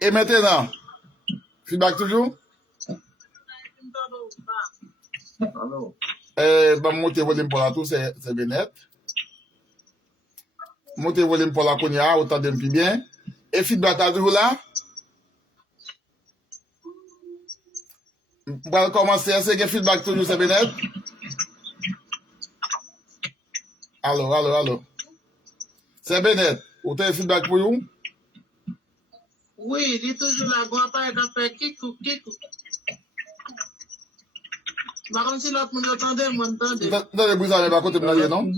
Et maintenant, feedback toujours? Montez volume pour la tout, c'est bien net. Montez volume pour la cognac, autant de plus bien. Et feedback toujours là? On va commencer à essayer feedback toujours, c'est bien net. Allô. C'est bien net. Vous avez feedback pour vous? Oui, il est toujours là. Bon, après, il a fait kikou. Par contre, si l'autre monde entendait, moi, entendez. Dans le bruit, ça n'est pas à côté de nous, non?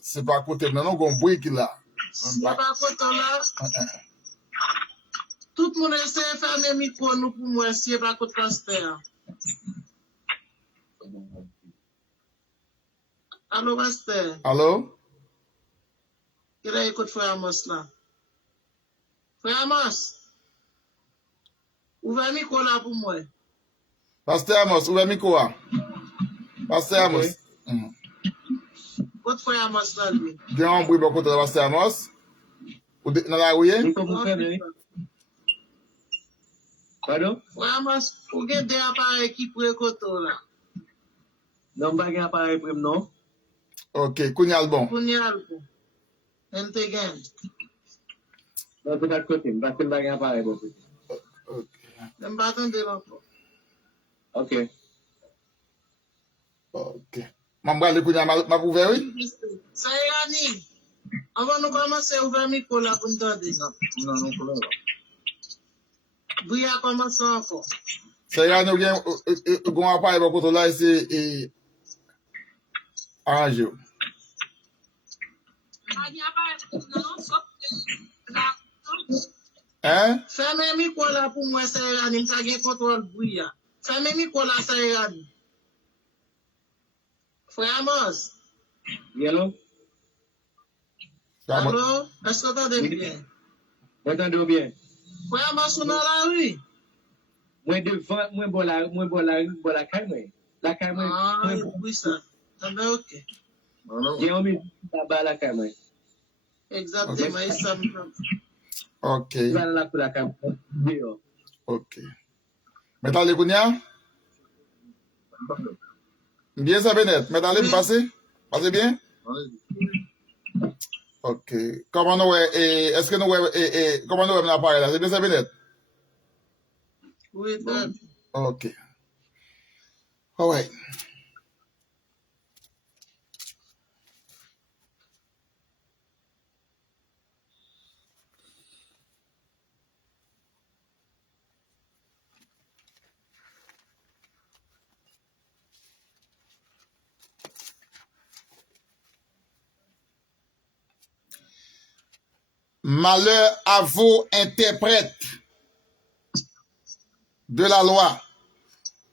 C'est pas à côté de nous, non? Un bruit qu'il a. C'est pas à côté là. Tout le monde essaie de faire mes micros, nous, pour moi, si c'est pas à côté de pasteur. Allô, pasteur? Allô? Il a écouté Frère Amos là. Frère Amos, ouvrez le micro là pour moi. Pasteur Amos, ouvrez le micro là. Pasteur Amos. Votre Frère Amos là, lui. Il y a un bruit de côté de Pasteur Amos. Dans la rue? Pardon? Frère Amos, vous avez des appareils qui pourraient écouter là. Non, pas d'appareil pour non. Ok, Kounyal bon. Kounyal bon. Intégrant. Non, peut être côté, parce que pas d'appareil pour côté. Ok. Je ne vais pas attendre l'enfant. Ok. Maman, le Kounyal m'a ouvert, oui? Ça y est, Annie. Avant de commencer à ouvrir le micro là pour nous entendre. Non. Vous y a commencé encore. Ça y est, nous avons un appareil pour côté là, c'est arrangé. Hein? Fermez le micro là pour moi, ça y est, Annie. Ça y est, contrôle bruit. Fermez le micro là, ça y est, Annie. Frère Amos. Yellow? Allô? Est-ce que vous entendez bien? Entendez bien? Frère Amos, on est dans la rue? Moi devant, moi bon la caille. La caille. Ah, oui, ça. Ah ben, ok. J'ai envie de la caille. Exactement, il s'appelle. Ok. La caille. Ok. Maintenant, les Kounyal? Bien, ça va net. Maintenant, allez, passez. Passez bien? Ok. Comment nous, est-ce que nous, comment nous, l'appareil là? C'est bien, ça va net? Oui, d'accord. Ok. All right. Malheur à vous, interprètes de la loi,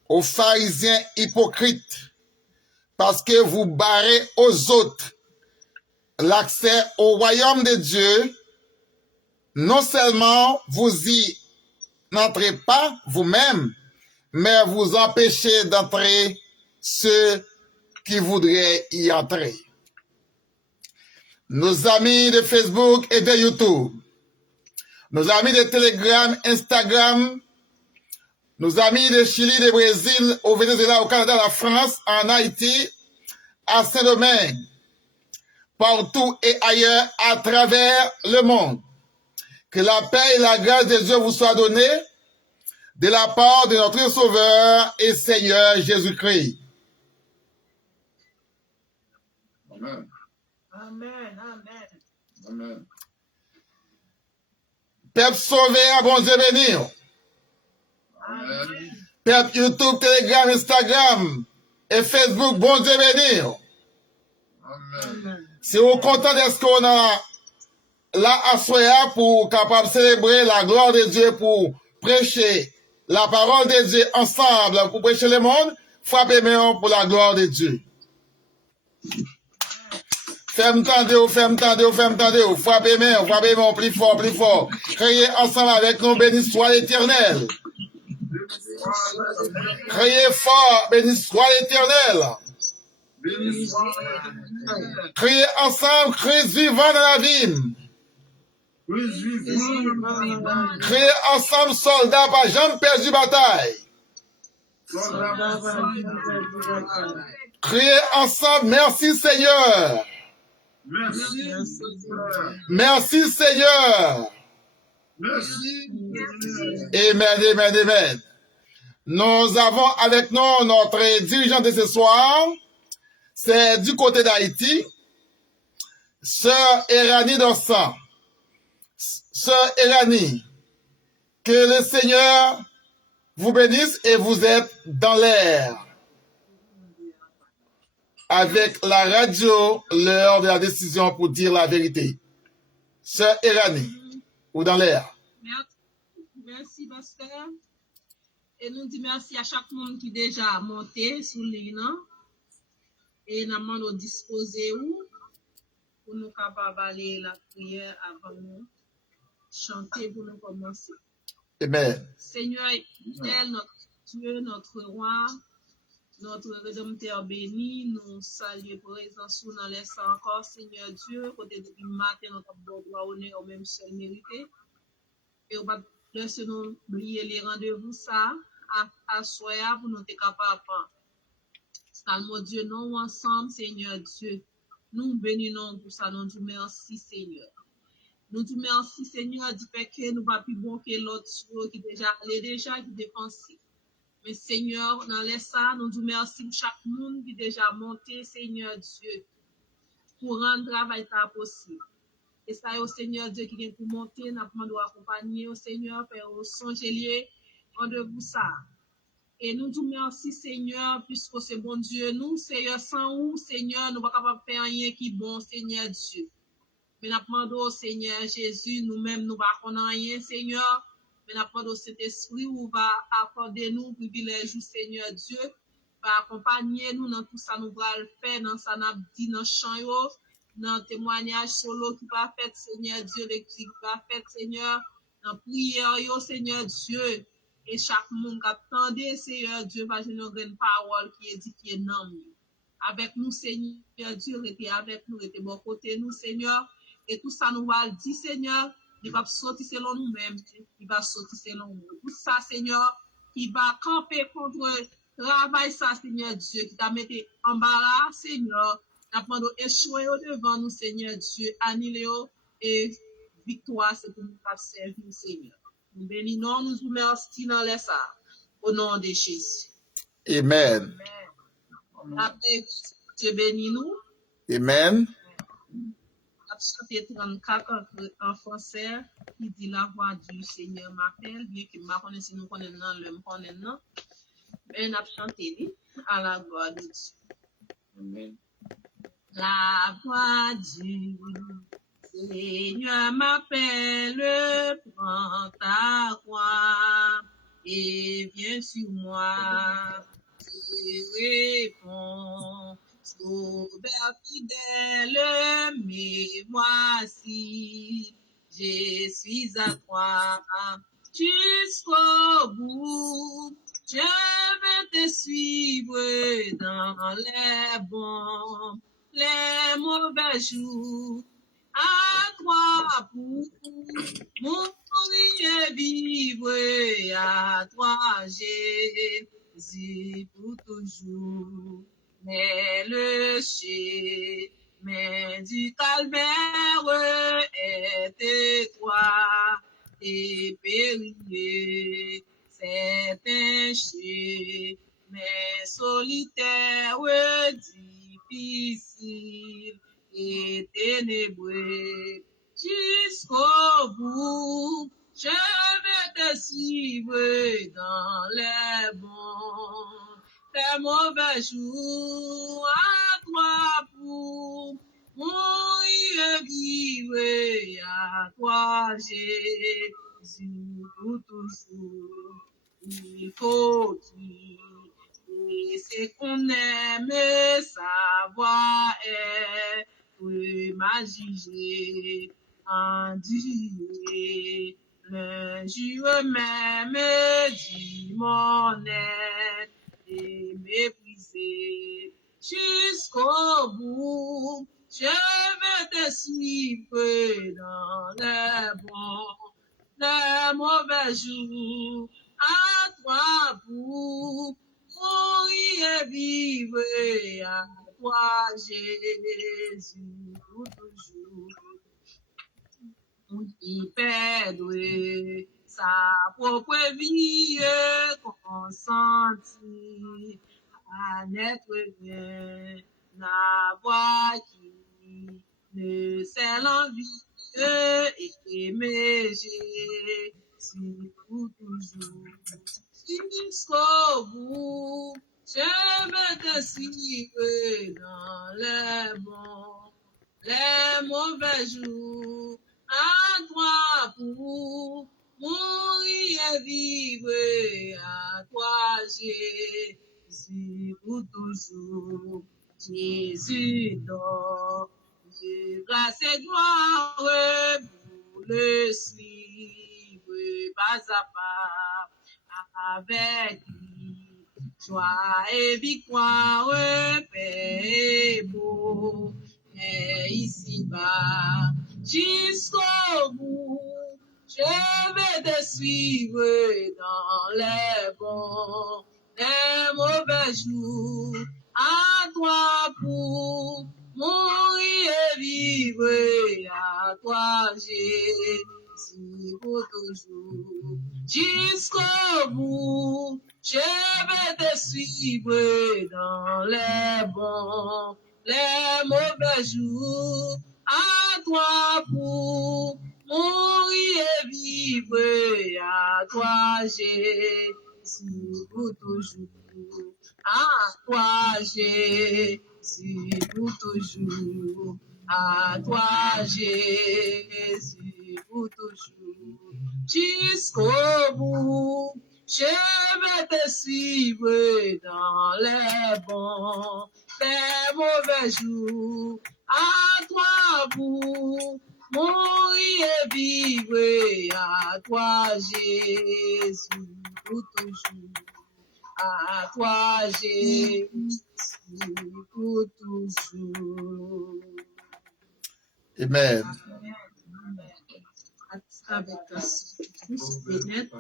aux pharisiens hypocrites, parce que vous barrez aux autres l'accès au royaume de Dieu. Non seulement vous y n'entrez pas vous-même, mais vous empêchez d'entrer ceux qui voudraient y entrer. Nos amis de Facebook et de YouTube, nos amis de Telegram, Instagram, nos amis de Chili, de Brésil, au Venezuela, au Canada, la France, en Haïti, à Saint-Domingue, partout et ailleurs à travers le monde. Que la paix et la grâce de Dieu vous soient données de la part de notre Sauveur et Seigneur Jésus-Christ. Amen. Peuple sauvé, bon Dieu béni. Peuple YouTube, Telegram, Instagram et Facebook, bon Dieu béni. Si vous êtes content de ce qu'on a là à Soya pour capable de célébrer la gloire de Dieu, pour prêcher la parole de Dieu ensemble, pour prêcher le monde, frappez-moi pour la gloire de Dieu. Fais-moi tendre, frappez-moi, plus fort. Criez ensemble avec nous, béni soit l'Éternel. Criez fort, béni soit l'Éternel. Criez ensemble, Christ vivant dans la vie. Criez ensemble, soldats, pas jamais perdu bataille. Criez ensemble, merci Seigneur. Merci Seigneur. Amen, amen, amen. Nous avons avec nous notre dirigeant de ce soir. C'est du côté d'Haïti. Sœur Erani Dorsan. Sœur Erani, que le Seigneur vous bénisse et vous êtes dans l'air. Avec la radio, l'heure de la décision pour dire la vérité. Sœur Erani, ou dans l'air. Merci, pasteur. Et nous disons merci à chaque monde qui déjà monté sur l'île. Et nous demandons disposer où pour nous capables d'aller la prière avant nous chanter pour nous commencer. Amen. Seigneur, fidèle, notre Dieu, notre roi, notre Rédempteur béni, nous saluons présence dans les sangs encore, Seigneur Dieu, côté depuis matin, notre bon droit honneur au même seul mérité. Et on va laisser nous oublier les rendez-vous ça, à soir pour nous être capables. Salmo Dieu, nous ensemble, Seigneur Dieu, nous bénissons pour ça, nous disons merci, Seigneur. Nous disons merci, Seigneur, du fait que nous ne pas plus bon que l'autre qui déjà dépensé. Mais Seigneur, dans les ça, nous disons merci pour chaque monde qui déjà monté, Seigneur Dieu, pour rendre le travail possible. Et ça, au Seigneur Dieu qui vient pour monter, nous demandons accompagner au Seigneur, faire au songe rendez-vous ça. Et nous disons merci, Seigneur, puisque c'est bon Dieu, nous, Seigneur, sans vous, Seigneur, nous ne sommes pas capables de faire rien qui est bon, Seigneur Dieu. Mais nous demandons au Seigneur Jésus, nous-mêmes, nous ne connaissons rien, Seigneur. Mais nous demandons au Saint-Esprit, où va accorder nous privilège, Seigneur Dieu, va accompagner nous dans tout ça, nous va le faire, dans ça, nous dit, dans le chant, dans le témoignage solo qui va faire, Seigneur Dieu, l'écrit qui va faire, Seigneur, dans la prière, Seigneur Dieu. Et chaque monde qui attendait, Seigneur Dieu, va nous donner une parole qui est édifiée dans nous. Avec nous, Seigneur Dieu, était avec nous, était bon côté nous, Seigneur. Et tout ça, nous va le dire, Seigneur, il va sortir selon nous-mêmes, il va sortir selon nous. Tout ça, Seigneur, qui va camper contre le travail, ça, Seigneur Dieu, qui t'a mis en embarras, Seigneur. Nous demandons échouer devant nous, Seigneur Dieu, annuler et victoire, c'est pour nous servir, Seigneur. Nous bénissons, nous vous remercions dans les ça, au nom de Jésus. Amen. Après, Dieu bénit nous. Amen. Chanter 34 en français qui dit la voix du Seigneur m'appelle, bien que je connaisse si nous connaissons le connaissons. Mais nous chanter à la gloire de Dieu. Amen. La voix du Seigneur m'appelle, prends ta croix et viens sur moi. Je réponds. Sauveur fidèle, mais voici, je suis à toi jusqu'au bout. Je vais te suivre dans les bons, les mauvais jours. À toi pour mourir et vivre, à toi Jésus pour toujours. Mais le chemin du calvaire est étroit et périlleux. C'est un chemin solitaire, difficile et ténébreux. Jusqu'au bout, je vais te suivre dans les bons. Les mauvais jours, à toi pour mourir et vivre, à toi Jésus pour toujours. Il faut dire, c'est qu'on aime sa voix est m'a jugé en Dieu. Le jour même dit mon aide et méprisé jusqu'au bout. Je vais te suivre dans les bons, les mauvais jours. À toi pour mourir et vivre, à toi Jésus pour toujours. Qui perdre sa propre vie consentie à n'être rien, n'avoir qui ne sait l'envie et aimer Jésus pour toujours. Jusqu'au bout, je me décide dans les bons, les mauvais jours. À toi pour mourir et vivre, à toi Jésus pour toujours. Jésus donne grâce et gloire pour le suivre pas à pas avec lui. Joie et victoire, paix et beau, et ici-bas. Jusqu'au bout, je vais te suivre dans les bons, les mauvais jours. À toi pour mourir et vivre, à toi Jésus pour toujours. Jusqu'au bout, je vais te suivre dans les bons, les mauvais jours. À toi pour mourir et vivre, à toi Jésus pour toujours. À toi Jésus pour toujours. À toi Jésus pour toujours. Jusqu'au bout, je vais te suivre dans les bons, les mauvais jours. À toi pour mourir et vivre, à toi Jésus pour toujours. À toi Jésus pour toujours. Amen. Avec tous bénette.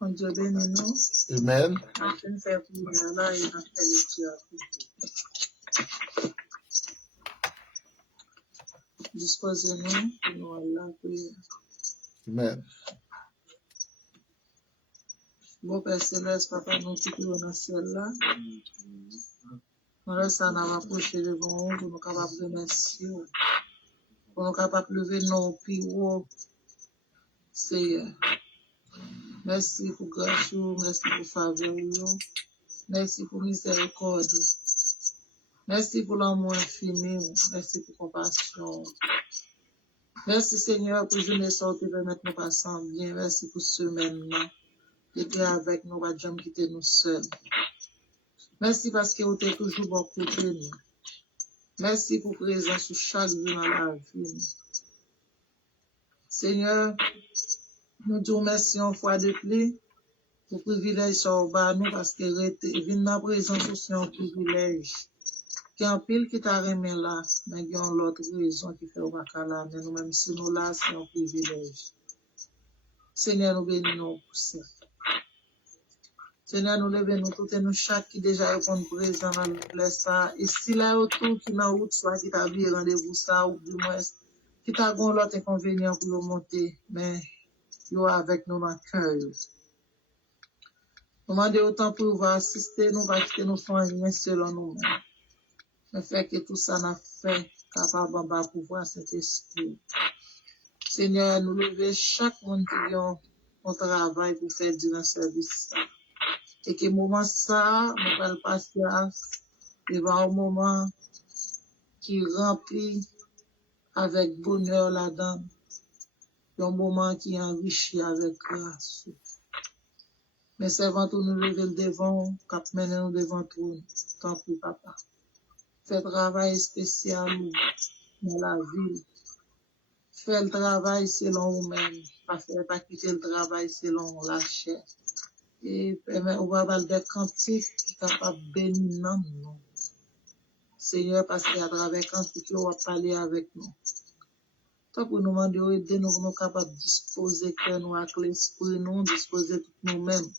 On Dieu bénit nous. Amen. On fait prière là et on fait lecture. Disposez-nous pour nous aller la prière. Amen. Bon Père Céleste, Papa, nous qui sommes dans le ciel là, nous laissons nous approcher devant vous pour nous capables de remercier, pour nous capables de lever nos pieds haut, Seigneur. Merci pour grâce, merci pour faveur, merci pour miséricorde, merci pour l'amour infini, merci pour compassion. Merci Seigneur pour journée sortie permettre nous passer bien, merci pour semaine là. Était avec nous, pas jamais quitter nous seuls. Merci parce que vous êtes toujours beaucoup de nous. Merci pour présence sur chaque jour dans la vie. Seigneur, nous disons merci une fois de plus pour le privilège sur nous parce que venir dans la présence c'est un privilège. Qu'il y a un pile qui t'a remis là, mais il y a une autre raison qui fait au là, mais nous même si nous là, c'est un privilège. Seigneur, nous bénissons pour ça. Seigneur, nous levons nous toutes nous chaque qui déjà répond présent dans le ça. Et si là autour qui n'a route soit qui t'a vu rendez-vous ça ou du moins qui t'a gon l'autre inconvénient pour monter, mais yo avec nous dans le cœur. Nous demandons autant pour vous assister, nous va quitter nos familles selon nous-mêmes. Mais fait que tout ça n'a fait capable de pouvoir cet esprit. Seigneur, nous levons chaque monde qui vient au travail pour faire du service. Et que moment ça, nous allons passer devant un moment qui remplit avec bonheur là-dedans. Un moment qui enrichit avec grâce. Mais c'est avant tout nous lever le devant, cap mener nous devant tout, tant pis papa. Fais travail spécial dans la ville. Fais le travail selon vous-même. Pas quitter le travail selon la chair. et permet ou avoir des cantiques qui sont capables de bénir nous. Seigneur, parce qu'à travers cantiques, on va parler avec nous. Tant pour nous demander aider nous, nous capables de disposer que nous avec l'esprit, nous disposer tout nous-mêmes.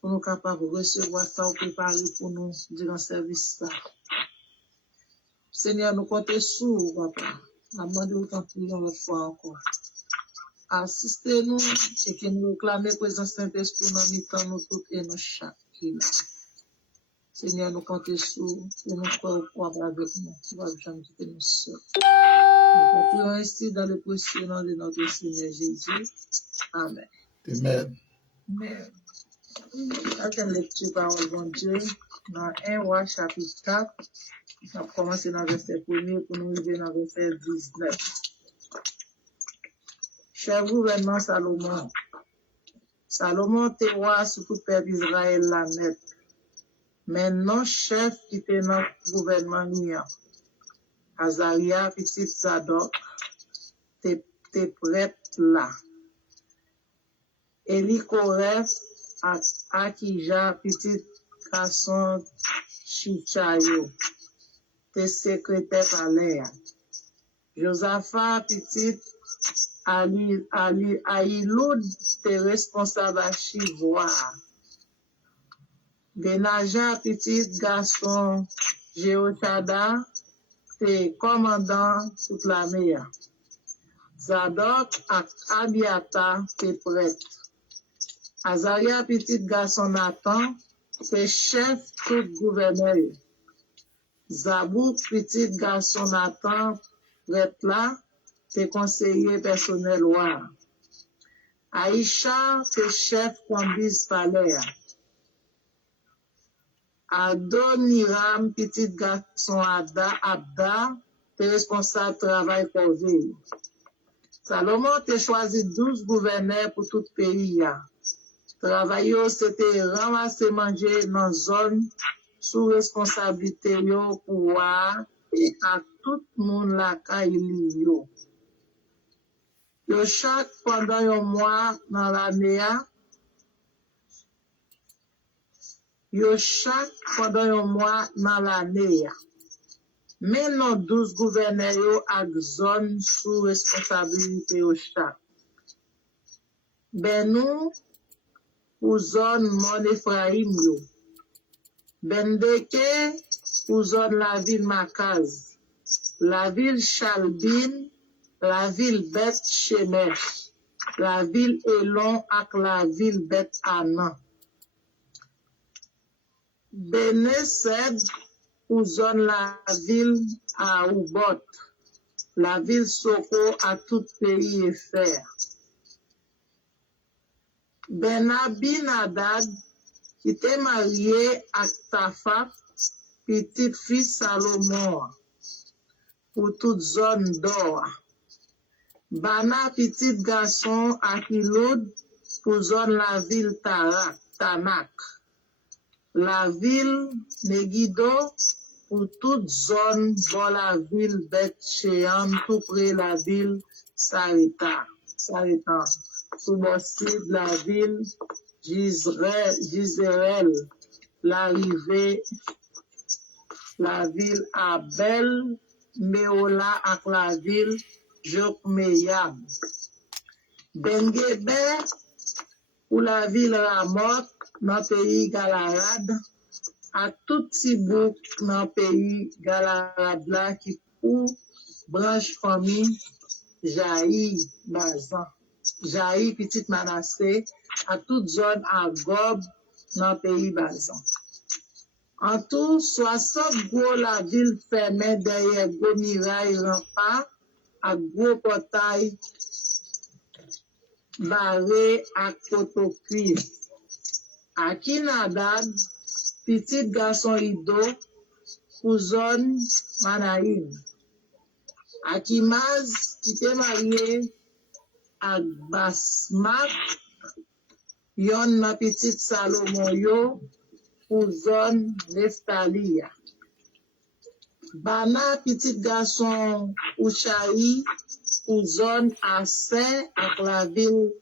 Pour nous capables de recevoir ça ou préparer pour nous durant le service. Ça. Seigneur, nous comptons sur vous, papa. Nous demandons autant de prier une fois encore. Assistez-nous et que nous réclamons la présence Saint-Esprit dans nos temps, nous toutes et nos chaque. Seigneur, nous comptons sur vous pour nous croire avec nous. Nous ne jamais quitter nous seuls. Nous prions ainsi dans le précieux nom de notre Seigneur Jésus. Amen. Amen. Amen. Après lecture parole bon Dieu, dans 1 Roi chapitre 4, on va commencer dans le verset 1er pour nous arriver dans le verset 19. Cher gouvernement Salomon, Salomon était roi sur tout le peuple d'Israël la net. Maintenant, chef qui était dans le gouvernement Nia, Azaria, petit Zadok, t'es prête là. Elikoref, Akija, petit garçon Chichayo, t'es secrétaire à l'air. Josaphat, petit Aïloud, t'es responsable à Chivoire. Benaja, petit garçon Jehoshada, t'es commandant toute la mer. Zadok ak Abiata, t'es prêtre. Azaria, petit garçon Nathan, t'es chef tout gouverneur. Zabouk, petit garçon Nathan, prêtre là, t'es conseiller personnel roi. Aïcha, t'es chef conduise palais. Adoniram, petit garçon Abda, t'es responsable travail corvée. Salomon t'es choisi 12 gouverneurs pour tout le pays. Travailler, c'était ramasser manger dans zone sous responsabilité pour voir et à tout le monde la caille yo. Yo chaque pendant un mois dans l'année, Maintenant 12 gouverneurs ak zone sous responsabilité au chaque. Benou pour zone Mon Ephraim yo. Bendeke pour zone la ville Makaz, la ville Chalbin, la ville Beth Shemesh, la ville Elon ak la ville Beth Anan. Benesed pour zone la ville à Oubot, la ville Soko à tout pays et fer. Benabinadad qui était marié à Tafat, petit fils Salomon, pour toute zone d'or. Bana petit garçon Akiloud pour zone la ville Tanak. La ville Megiddo pour toute zone dans la ville Beth-Shean, tout près de la ville Sarita, sous bord de la ville Gisraël, l'arrivée, la ville Abel, Meola ak la ville Jokmeyam. Bengebe pour la ville Ramoth, dans le pays Galahad, à tout petit bout dans le pays Galahad là qui pour branche famille Jaï Bazan, Jaï petite Manassé, à toute zone à Gob dans le pays Bazan. En tout, 60 gros la ville fermée derrière gros murailles rempart, à gros portail barré à cotocuivre. Akinadad, petit garçon Ido, pour zone Manaïm. Akimaz, qui était marié à Basmat, yon ma petite Salomon yo, pour zone Neftalia. Bana, petit garçon Ushaï, pour zone Assé, avec la ville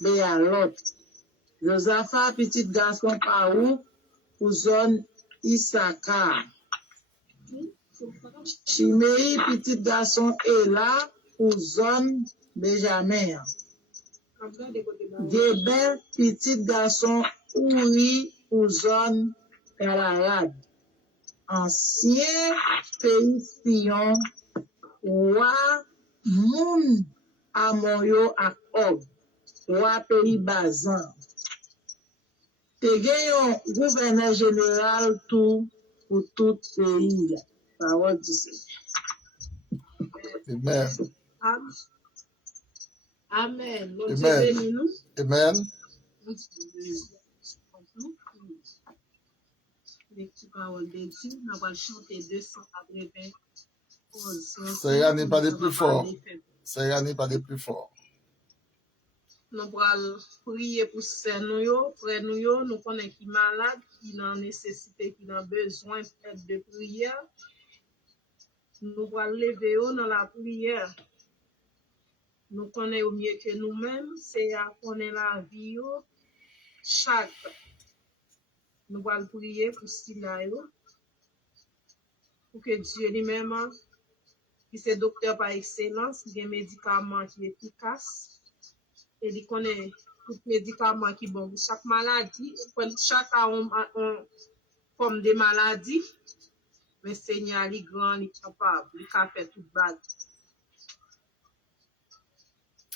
Béalot. Josaphat, petit garçon Paou, pour zone Issachar. Chimei, petit garçon Ela, pour zone Benjamin. Gébert, petit garçon Ouri, pour zone Galarad. Ancien pays Sion, roi Moun Amoyo ak Og, roi pays Bazan. Te gen yon gouverneur général tout pour tout pays. Parole du Seigneur. Amen. Amen. Bon Dieu Amen. bénit nous. Amen. Lecture parole de Dieu, nous allons chanter 291. Ça n'est pas des plus forts. Ça n'est pas des plus forts. Nous allons prier pour frères nous, nous connaissons qui malade, qui ont nécessité, qui ont besoin de prière. Nous allons lever dans la prière. Nous connaissons mieux que nous-mêmes, c'est à connaître la vie chaque. Nous allons prier pour cela, pour que Dieu lui-même, qui est docteur par excellence, qui a un médicament qui est efficace, et il connaît tout médicament qui est bon pour chaque maladie, chaque a une forme de maladie, mais Seigneur, il est grand, il est capable, il a fait tout bad.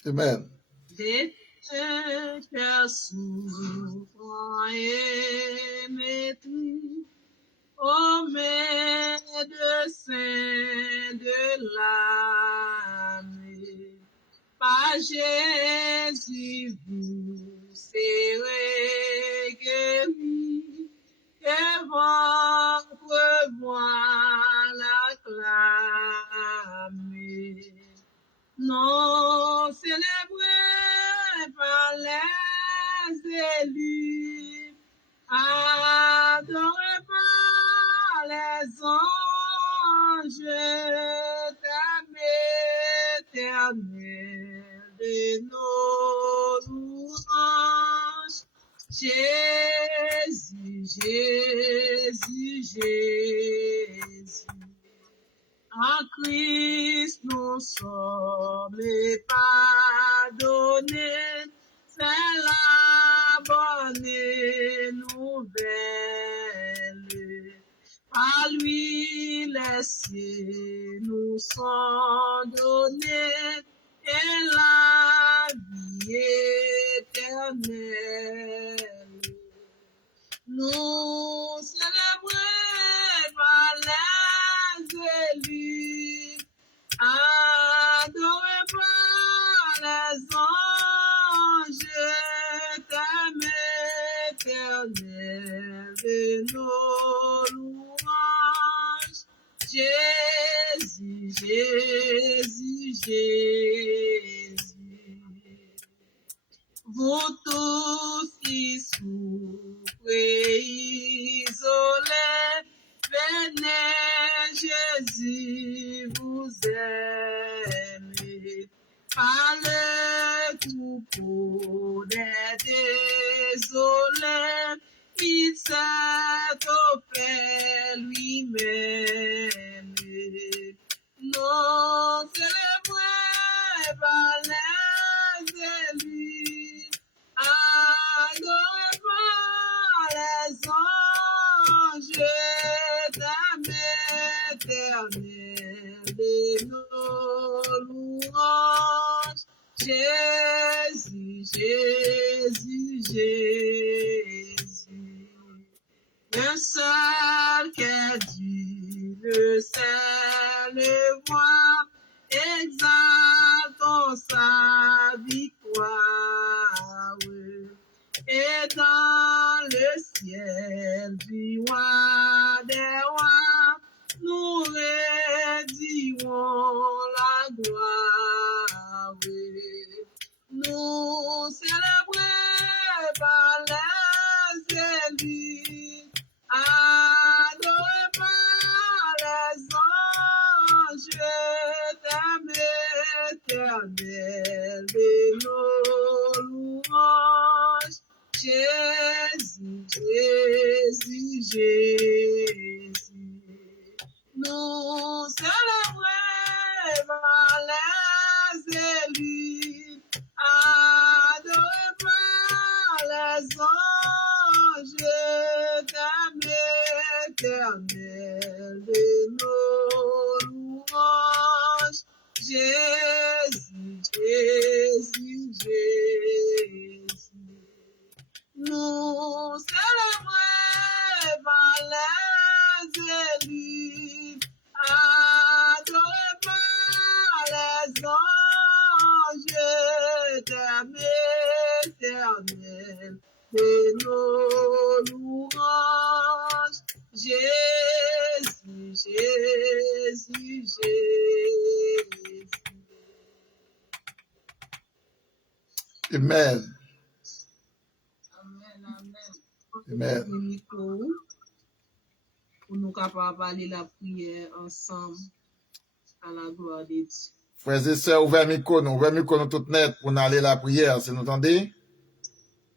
Amen. Des cœurs souffrants et maîtris, ô médecin de l'âme, par Jésus vous serez guéris, que votre voix l'acclame. Non célébré par les élus, adoré par les anges, t'aimes éternel de nos louanges. Jésus, Jésus, Jésus. En Christ nous sommes pardonnés, c'est la bonne nouvelle. Par lui les cieux nous sont donnés et la vie éternelle. Nous célébrons par les élus, adorés par les anges, t'aimes éternel de nos louanges. Jésus, Jésus, Jésus. Vous tous qui souffrez isolés, venez, Jésus vous aime. Par le troupeau des désolés, il s'est offert lui-même. Non célébrés par les élus, adorés par les anges, t'aimes éternel de nos louanges. Jésus, Jésus, Jésus. Un seul qu'est Dieu, le seul le voit, exaltons sa victoire. Et dans le ciel du roi des rois, nous redirons la gloire. Nous célébrons par les élus, adorés par les anges, t'aimes éternel de nos louanges. Jésus, Jésus. Nous célébrons les élus, adorés par les anges, éternel de nos louanges. Jésus, Jésus, Jésus. Nous célébrons les élus, adorés par les anges, éternel de nos louanges. Jésus, Jésus, Jésus. Amen. Amen, amen. Amen. Pour nous capables de parler la prière ensemble à la gloire de Dieu. Frères et sœurs, ouvrez le micro nous tout net pour nous aller la prière, si nous entendez.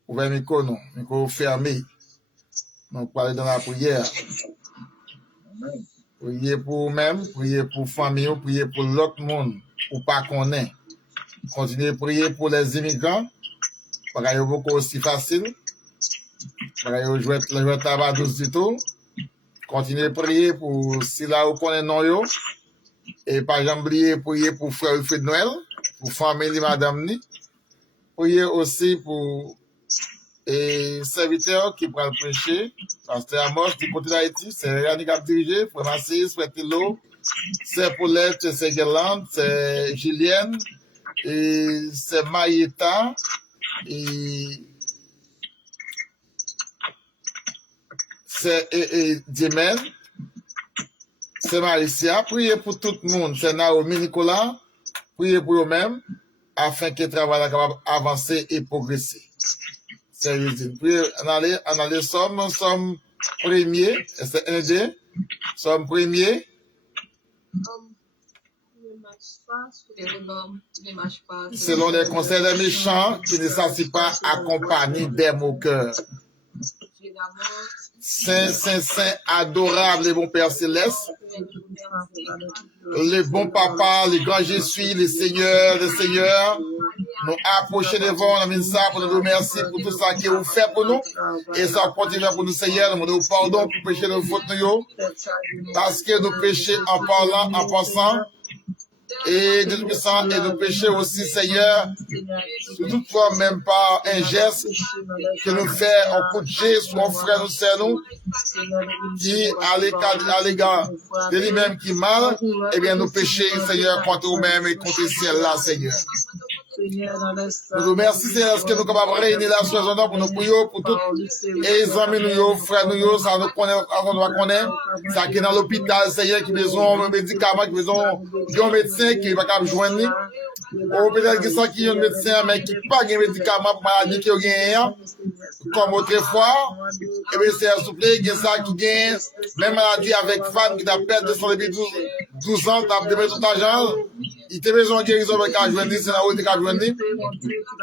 Ouvrez le micro fermé. Nous parlons dans la prière. Priez pour vous-même, priez pour famille, priez pour l'autre monde, ou pas qu'on est. Continuez à prier pour les immigrants, parce qu'il y a beaucoup aussi facile. Parce qu'il y a le tabac douce du tout. Continuez à prier pour si là où qu'on est non yo. Et par exemple, prier pour frère Wilfred Noël, pour famille madame ni. Priez aussi pour les serviteurs qui prennent le prêcher. Pasteur Amos du côté d'Haïti, c'est Yannick qui a dirigé, pour Massis, pour Tilo, c'est Paulette, c'est Guerlain, c'est Julienne, et c'est Maïeta, et c'est Dimen, c'est Maricia. Priez pour tout le monde, c'est Naomi Nicolas, priez pour eux-mêmes, afin que le travail soit capable d'avancer et progresser. C'est utile. Puis, on allait sommes premiers, c'est ND, sommes premiers. Selon les conseils des méchants qui ne s'assient pas accompagnés des moqueurs. Saint, Saint, Saint, adorable et bon Père Céleste, le bon Papa, le grand Jésus, le Seigneur, nous approcher devant nous ça pour nous remercier pour tout ça qui vous fait pour nous et ça continue pour nous Seigneur, nous demandons pardon pour pécher nos fautes nous parce que nous péchons en parlant, en pensant et de puissant et de pécher aussi Seigneur, toutefois même pas un geste que nous fait en coup de jet sur mon frère nous sert nous qui à l'égard de lui-même qui mal, eh bien nous péchons Seigneur contre nous-mêmes et contre le ciel là Seigneur. Nous remercions Seigneur ce que nous sommes capables de réunir la soirée pour nous prier pour tous les amis nous, frères nous, ça nous connaît, ça qui est dans l'hôpital Seigneur qui besoin de médicaments, qui besoin d'un médecin qui va pas joindre. Ou peut-être que qui est un médecin mais qui n'a pas de médicaments pour maladie qui a comme autrefois, et bien c'est s'il vous plaît, il y a ça qui gagne, même maladie avec femme qui a perdu de son depuis 12 ans, qui a développé tout l'argent, il a besoin de guérison avec la journée, c'est là où il a journée.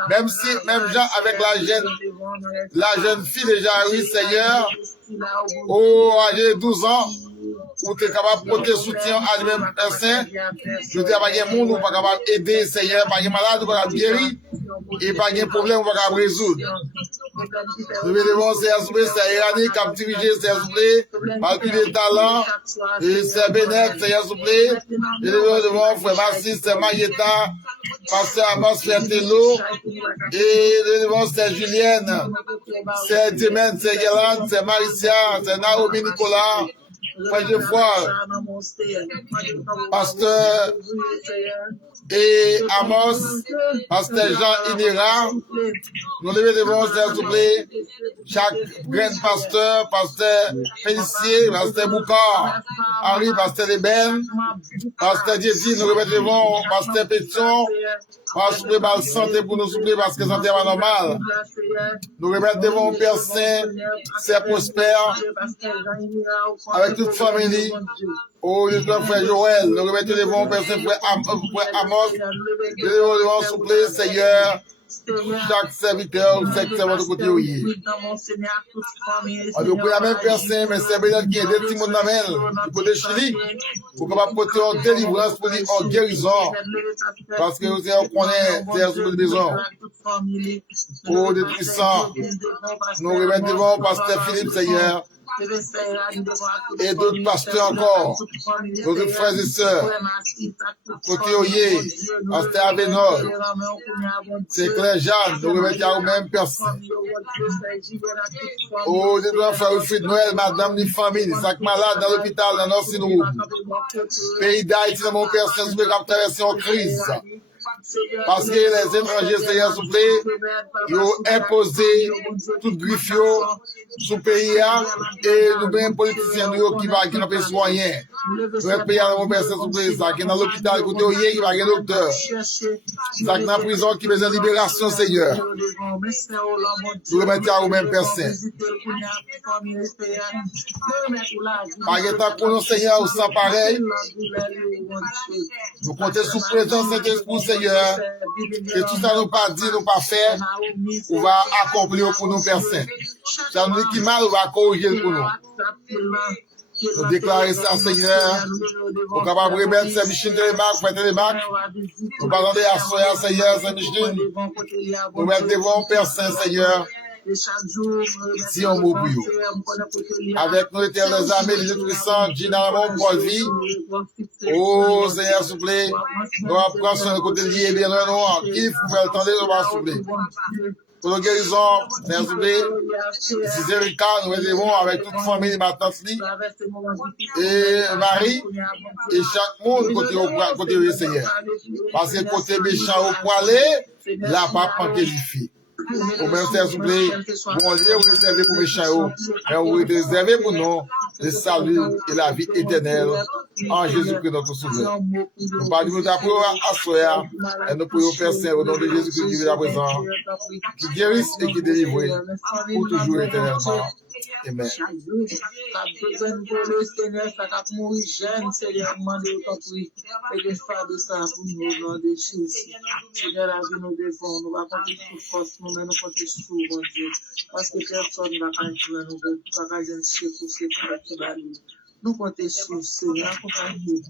Même si, même gens avec la jeune fille déjà, oui, Seigneur, au âge de 12 ans, où tu es capable de porter soutien à lui-même personne, je dis, pas de monde, ou pas capable d'aider, Seigneur, pas de malade, ou pas capable de guérir, et pas de problème, ou pas capable de résoudre. Nous devons, c'est Yannick qui a dirigé, c'est malgré les talents, et c'est Bénet, c'est nous devons, frère Massis, c'est Maïeta, pasteur Amos, frère Telo, et nous devons, c'est Julienne, c'est Dimen, c'est Guerlain, c'est Maricia, c'est Naomi Nicolas, frère Geoffroy, pasteur et Amos, pasteur Jean Inira, nous devons, s'il vous plaît, chaque grand pasteur, pasteur Félicien, pasteur Boucard, Henri, pasteur Leben, pasteur Jésus, nous remettons, pasteur Pétion, pasteur Bal Santé pour nous souffler parce que santé est normal. Nous remettons Père Saint, c'est prospère, avec toute famille. Oh, le frère Joël, nous remettons devant Père Saint, frère Amos, nous devons souffler, Seigneur, chaque serviteur, chaque servant de côté où il est. On nous prie la même personne, mais c'est bien qui est des Timon Namel, du côté Chili, pour qu'on va porter en délivrance, pour dire en guérison, parce que vous savez, on connaît, c'est sur le besoin. Oh, des puissants, nous remettons devant Pasteur Philippe, Seigneur, et d'autres pasteurs encore, d'autres frères et sœurs, côté Oye, Pasteur Avenol, c'est Claire Jeanne, nous remettons à vous-même personne. Oh, des doigts faire Wilfrid Noël, madame, ni famille, chaque malade dans l'hôpital, dans notre syndrome. Pays d'Haïti, dans mon père, c'est une traverser en crise. Parce que les étrangers, Seigneur, s'il vous plaît, ils ont imposé tout griffe sous le pays et nous-mêmes, politiciens, nous qui va camper soignants. Nous pays à mon père, s'il vous plaît, ça qui est dans l'hôpital, côté Oye, qui va gagner docteur. Ça qui est dans la prison, qui besoin de libération, Seigneur. Nous remettons à vous-même personne. Par exemple, pour nous, Seigneur, au sang pareil, nous comptons sous présence Saint-Esprit, Seigneur, que tout ça nous pas dit, nous pas fait, on va accomplir pour nous personnes. Ça nous dit qui mal, on va corriger pour nous. Nous déclarer ça, Seigneur, pour capable de remettre Saint-Michel de l'émac, faire des marques. Nous parlons de la soya, Seigneur, Saint-Michel. Nous mettons devant personne, Seigneur. Si on m'oublie, avec nous éternels amis, les puissants, généralement pour vie. Oh Seigneur, s'il vous plaît, nous apprenons sur le côté lié, bien noir, qui vous fait attendre, nous va s'il vous plaît. Pour nos guérisons, Seigneur, s'il vous plaît, si c'est le cas, nous devons avec toute famille, ma tante et Marie, et chaque monde côté du Seigneur. Parce que côté méchant au poilé, là, pas manquer du fil. Au même temps, s'il vous plaît, bon Dieu, vous réservez pour mes chaos, mais vous réservez pour nous le salut et la vie éternelle en Jésus-Christ, notre Sauveur. Nous parlons d'approuver à Soya et nous prions Père Saint au nom de Jésus-Christ qui vit à présent, qui guérisse et qui délivre pour toujours éternellement. Amen. Parce que personne n'a pas joué, nous ne pouvons pas jouer pour ces trucs. Nous comptons sur le Seigneur, accompagner.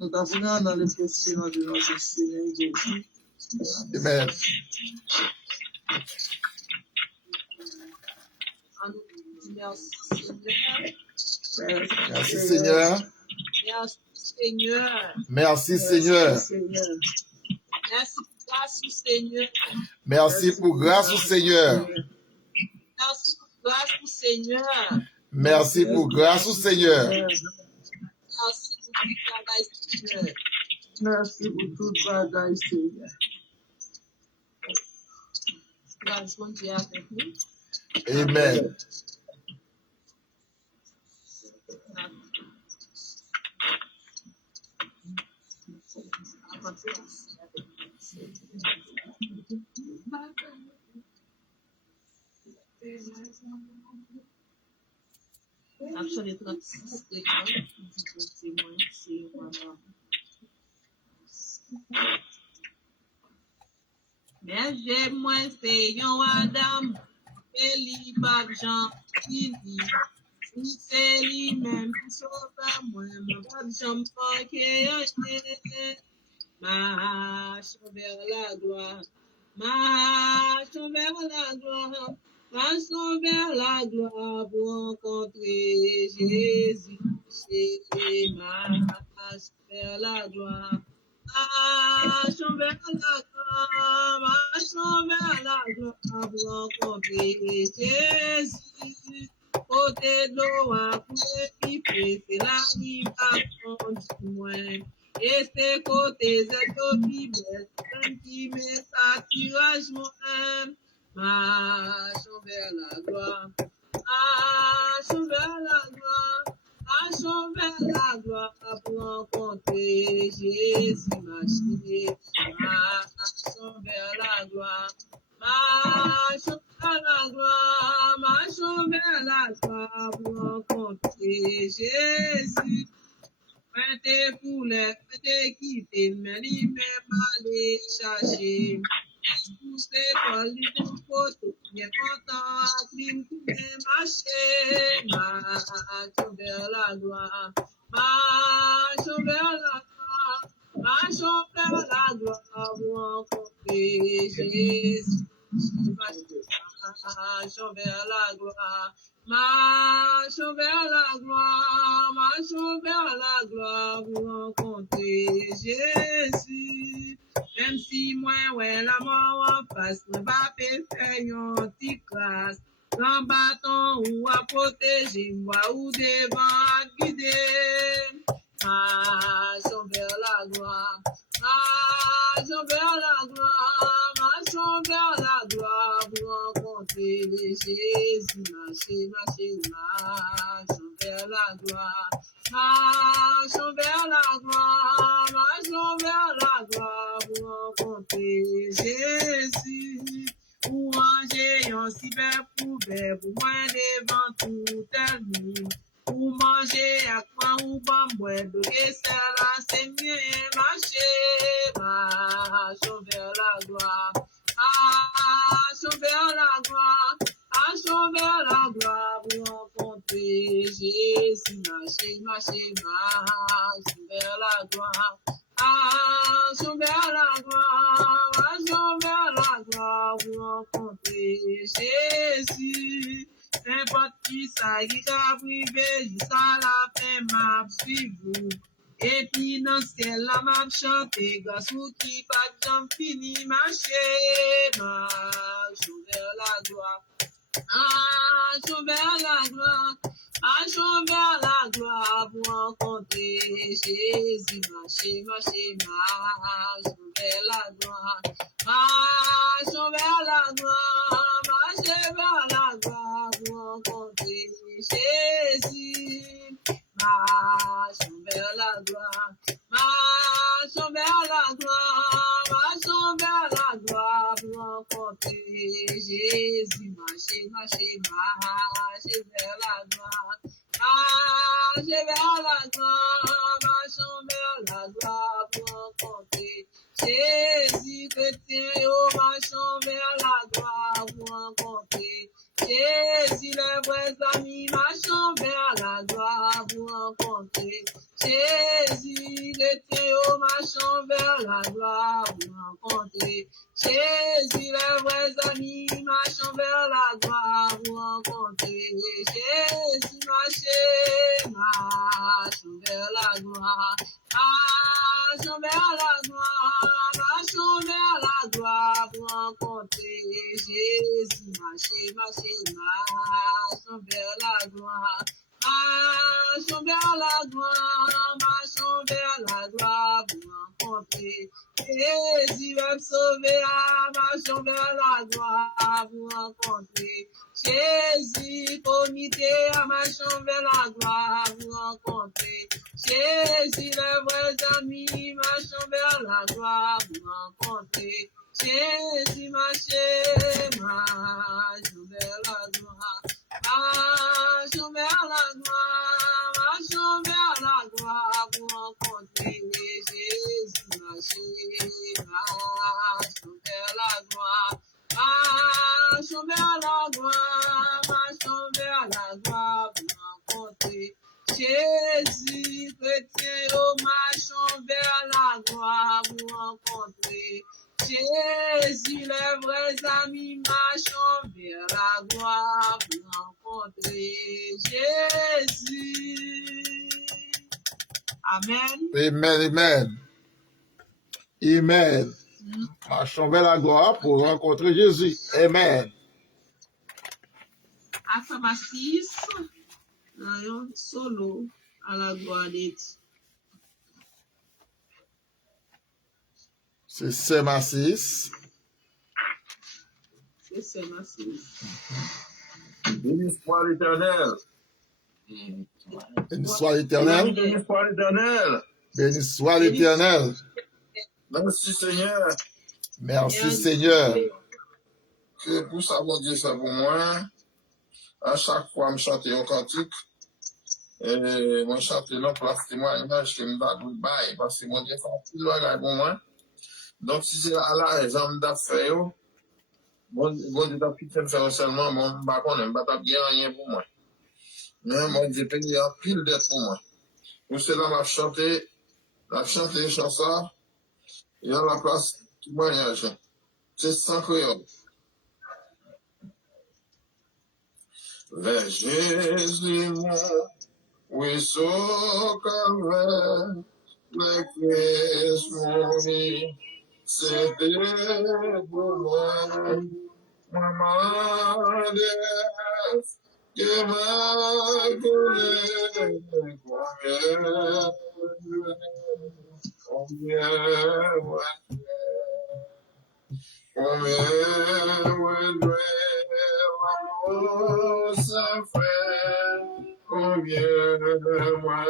Nous t'avons dans le précieux nom de notre Seigneur Jésus. Amen. Merci Seigneur. Merci Seigneur. Merci pour grâce au Seigneur. Merci pour grâce au Seigneur. Merci pour tout bagage, Seigneur. Amen. Actually, 36 c'est mais j'ai moins c'est yon Adam et li pas Jean qui dit c'est lui même qui sauve moi pas Jean pas que marche vers la gloire marche vers la gloire marche vers la gloire pour rencontrer Jésus c'est marche vers la gloire. Marchons vers la gloire, marchons vers la gloire pour rencontrer Jésus. Côté de l'eau à couler qui fait, c'est la libération du moins. Et c'est côté zéro qui baisse, qui met sa tirage moi-même. Marchons vers la gloire, marchons vers la gloire. Marchons vers la gloire pour rencontrer Jésus marché. Marchons vers la gloire. Marchons vers la gloire. Marchons vers la gloire pour rencontrer Jésus. Mettez pour les mettez quitter, mais il même aller chercher. poussé par les bons poteaux, bien content, clim, bien marché, marchons vers la gloire, marchons vers la gloire, marchons vers la gloire pour rencontrer Jésus. Marchons vers la gloire, marchons vers la gloire, marchons vers la gloire pour rencontrer Jésus. Même si moi, ouais, la mort en face, ne va pas faire une petite classe. Dans bâton ou à protéger, moi ou devant à guider. Marchons vers la gloire, marchons vers la gloire, marchons vers la gloire pour rencontrer Jésus. Marchez, marchez, marchons vers la gloire, marchons vers la gloire, marchons vers la gloire pour rencontrer Jésus. Pour manger un si bel poubelle, pour moi devant tout termine. Pour manger à quoi ou bon boire, et ça là c'est mieux marcher, marchons vers la gloire, marchons vers la gloire, marchons vers la gloire pour rencontrer Jésus. Marcher, marcher, marchons vers la gloire, marchons vers la gloire, marchons vers la gloire pour rencontrer Jésus. N'importe qui ça qui a privé jusqu'à la fin m'a suivi. Et puis dans ce qu'elle a m'a chanté, grâce ou qui pas de temps fini marcher, marchons vers la gloire, marchons vers la gloire, marchons vers la gloire pour rencontrer Jésus. Marcher, marcher, marchons vers la gloire, marchons vers la gloire, marchons vers la gloire pour rencontrer Jésus. Marchons vers la gloire, marchons vers la gloire, marchons vers la gloire pour rencontrer Jésus. Marcher, marcher, marcher vers la gloire, marcher vers la gloire, marchons vers la gloire pour rencontrer Jésus. Chrétien, oh, marchons vers la gloire pour rencontrer Jésus. Les vrais amis, marchons vers la gloire pour rencontrer Jésus. Chrétien, oh, marchons vers la gloire pour rencontrer Jésus. Les vrais amis, marchons vers la gloire pour rencontrer Jésus. Marchez, marchons vers la gloire, marchons vers la gloire, marchons vers la gloire pour rencontrer Jésus. Marchez, marchez, marchons vers la gloire, marchons vers la gloire, marchons vers la gloire pour rencontrer Jésus. Va me sauver, marchons vers la gloire pour rencontrer Jésus. Comité, marchons vers la gloire pour rencontrer Jésus. Les vrais amis, marchons vers la gloire pour rencontrer Jésus. Marchez, marchons vers la gloire, marchons vers la gloire, marchons vers la gloire pour rencontrer Jésus. Marchez, marchons vers la gloire, marchons vers la gloire, marchons vers la gloire pour rencontrer Jésus. Chrétien, oh, marchons vers la gloire pour rencontrer Jésus. Les vrais amis, marchons vers la gloire pour rencontrer Jésus. Amen. Amen, amen. Amen. Marchons vers la gloire pour rencontrer Jésus. Amen. Affaire 6, un solo à la gloire de Dieu. C'est Sema 6. C'est Sema 6. Béni soit l'Éternel. Béni soit l'Éternel. Béni soit l'Éternel. Béni soit l'Éternel. Merci Seigneur. Merci Seigneur. Que pour ça, bon Dieu, fait pour moi. À chaque fois, je chante un cantique. Et moi, je chante non pour la témoignage que je me donne parce que mon Dieu fait un petit bagage pour moi. Donc, si c'est là, j'aime d'affaires, bon Dieu t'a fait faire seulement, bon, je ne vais pas bien rien pour moi. Mais mon Dieu paye un pile d'être pour moi. Pour cela, m'a chanté chanson, il y a la place, tout voyage. C'est sans créole. Vers Jésus, mon ruisseau calvaire, le Christ mourit, c'était pour moi. Maman, que m'a donné combien, ça fait, combien moi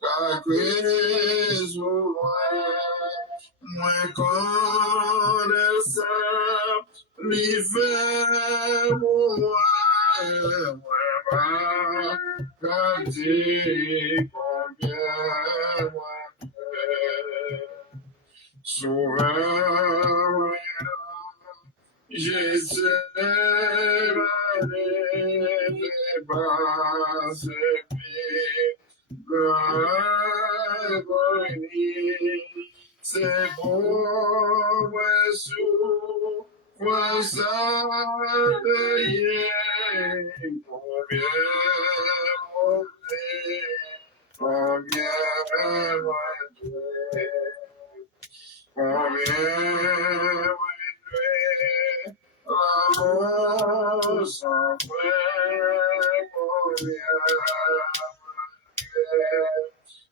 car Christ moi connaissant l'hiver moi car dit combien moi souvent Jésus m'avait pas c'est pour moi sous quoi ça payer combien l'amour sans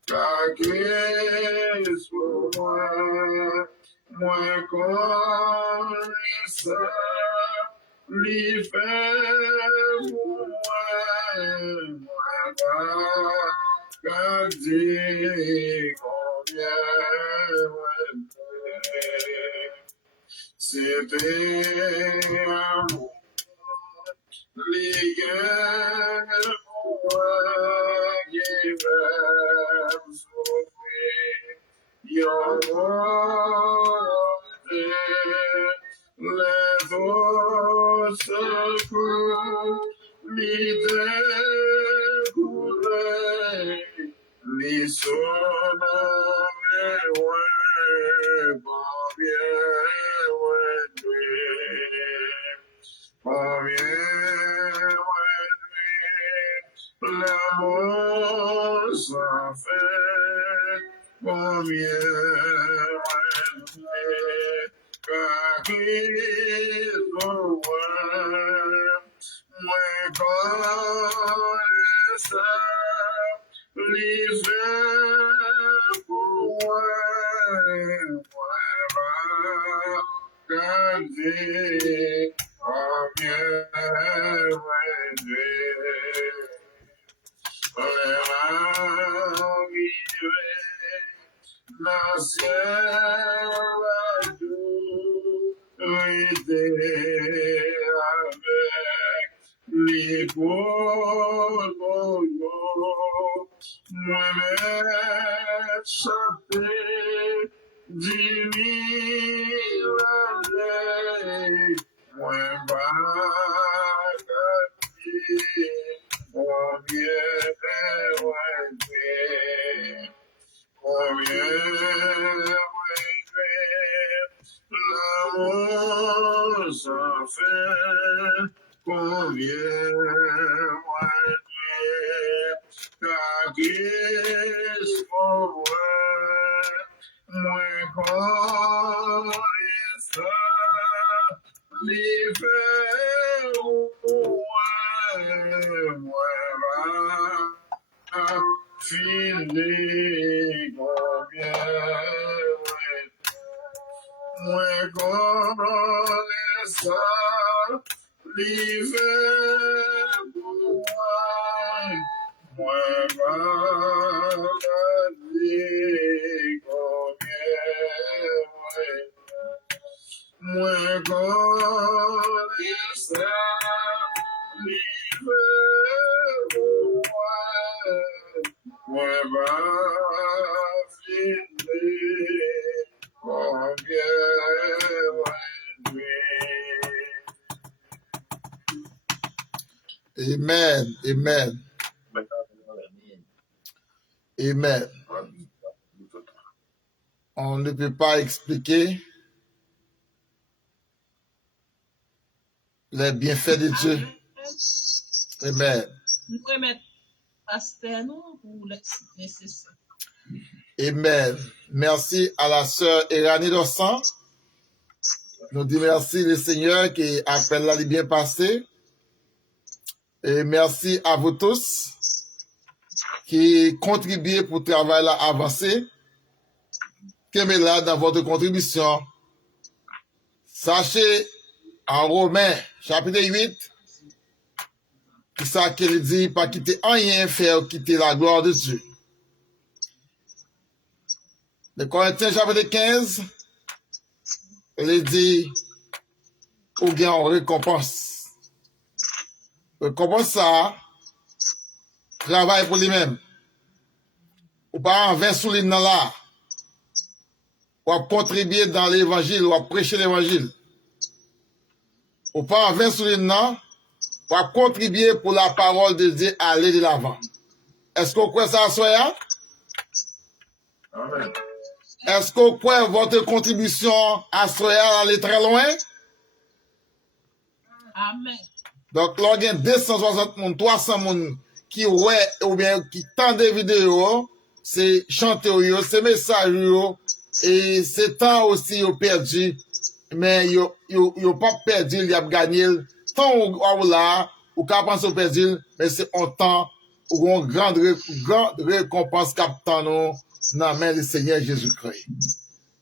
car Christ pour moi connaissant l'hiver pour moi car dit combien c'était amour les guerres pour moi qui va souffrir les autres secours l'idée coulée les sonnes l'amour sans fait combien car Christ pour moi connaissant l'hiver pour moi car dit combien la ciel avec les beaux moi-même chanter 10 000 années moi bâtir combien l'amour sans fait combien car Christ pour moi connaissant l'hiver moi fini combien moi connaissant l'hiver moi dire combien moi connaissant l'hiver moi va finir Amen. Amen. Amen. On ne peut pas expliquer les bienfaits de Dieu. Amen. Nous remettons pasteur nous pour le nécessaire. Amen. Merci à la sœur Erani Dossan. Nous disons merci le Seigneur qui appelle la bien passé. Et merci à vous tous qui contribuez pour le travail là avancer. Qu'aimez là dans votre contribution. Sachez en Romains chapitre 8 qui ça qu'il dit pas quitter rien faire quitter la gloire de Dieu. Le Corinthiens chapitre 15 il dit ou bien on récompense. Récompense ça travail pour lui-même. Ou pas en 20 sous les dans là. Ou contribuer dans l'évangile, ou prêcher l'évangile. Ou pas en 20 sous les non, ou contribuer pour la parole de Dieu à aller de l'avant. Est-ce qu'on croit ça à soi? Amen. Est-ce qu'on croit votre contribution à soi aller très loin? Amen. Donc, là, il y a 260 personnes, 300 personnes qui ouais ou bien qui tendent des vidéos, c'est chanter, c'est message, et c'est temps aussi ils ont perdu, mais ils n'ont pas perdu, ils ont gagné. Tant ou là, ou qu'à penser perdu, mais c'est un temps où on grande récompense captant nous dans la main du Seigneur Jésus-Christ.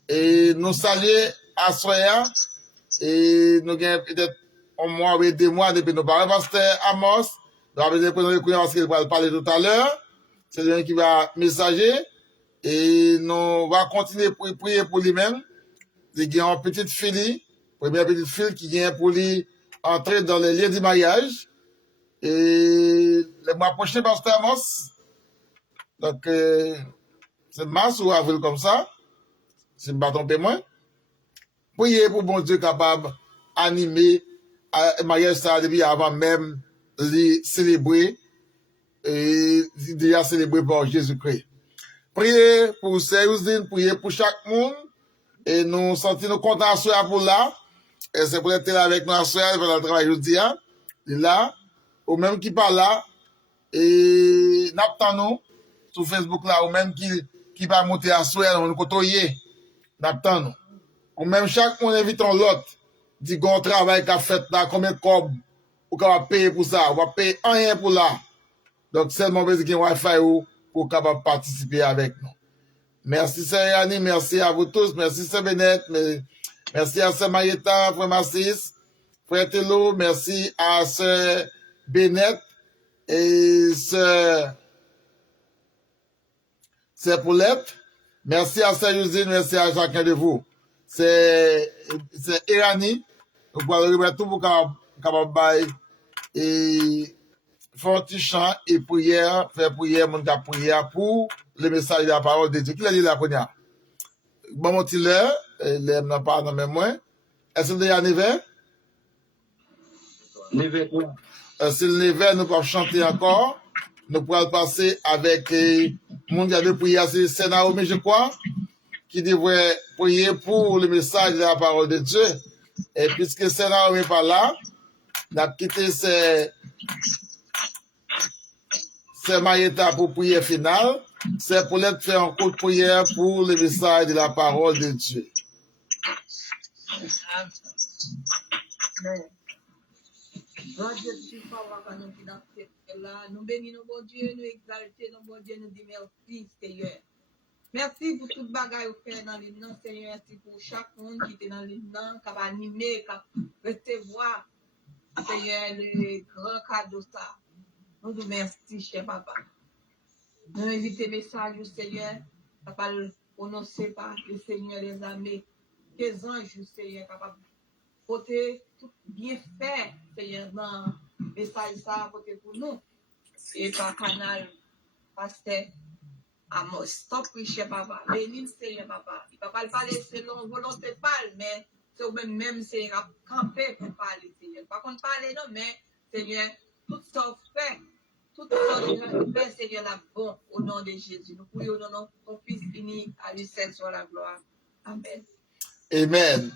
Et nous saluons à Soya, et nous avons peut-être un mois ou 2 mois depuis nous parler pasteur Amos. Nous avons besoin de nous parce qu'il va parler tout à l'heure. C'est lui qui va messager. Et nous va continuer pour prier pour lui-même. Il y a une petite fille, première petite fille qui vient pour lui entrer dans les liens du mariage. Et le mois prochain, pasteur Amos. Donc, c'est mars ou avril comme ça. Si je ne me trompe moins. Priez pour bon Dieu capable d'animer le mariage ça depuis avant même de célébrer et déjà célébrer par Jésus-Christ. Priez pour Sériousine, priez pour chaque monde et nous sentons nous contents à soi pour là. Et c'est pour être là avec nous à soi pendant le travail aujourd'hui. Il est là, ou même qui parle là, et n'attendons nous sur Facebook là, ou même qui va monter à soi, nous côtoyer, n'attendons. Ou même chaque monde invitons l'autre, dit qu'on travail qu'a fait là, combien de cob, ou qu'on va payer pour ça, on va payer rien pour là. Donc, seulement besoin qu'il y ait un Wi-Fi ou pour capable participer avec nous. Merci, Sœur Annie, merci à vous tous, merci, Sœur Bennett, merci à Sœur Marietta, Frère Massis, Frère Tello, merci à Sœur Bennett et Sœur Paulette. Merci à Sœur Usine, merci à chacun de vous. C'est Irani. Donc, voilà, remettre tout pour capable et faire un petit chant et prière, faire prière, mon gars, prière pour le message de la parole de Dieu. Qui l'a dit la première? Bon, mon petit l'air, l'air n'a pas dans mes mains. Est-ce que déjà Never? Never, oui. Si le Never, nous pouvons chanter encore. Nous pourrons passer avec mon gars de prière, c'est Naomi, je crois, qui devrait prier pour le message de la parole de Dieu. Et puisque Naomi n'est pas là, on a quitté ses Marietta pour prière finale. C'est pour l'être fait un coup de prière pour le message de la parole de Dieu. Bon Dieu, tu parles nous qui dans cette là. Nous bénissons nos bon Dieu, nous exaltons nos bon Dieu, nous disons merci, Seigneur. Merci pour toute bagaille que vous faites dans les noms, Seigneur. Merci pour chaque monde qui était dans les noms, qui va animer, qui va recevoir, Seigneur, le grand cadeau ça. Nous vous remercions, cher papa. Nous invitons message au Seigneur, papa le prononcer par le Seigneur des armées, que les anges, Seigneur, capables de porter tout bien fait, Seigneur, dans le message ça, porter pour nous. Et par canal, pasteur Amos, stop, cher papa. Bénis, Seigneur, papa. Il ne va pas parler selon volonté, mais c'est même, Seigneur, camper pour parler, Seigneur. Pas qu'on parle, non, mais, Seigneur, tout ça fait, tout ça fait, Seigneur, la bon au nom de Jésus. Nous prions au nom de ton Fils unique, à lui seul soit la gloire. Amen. Amen.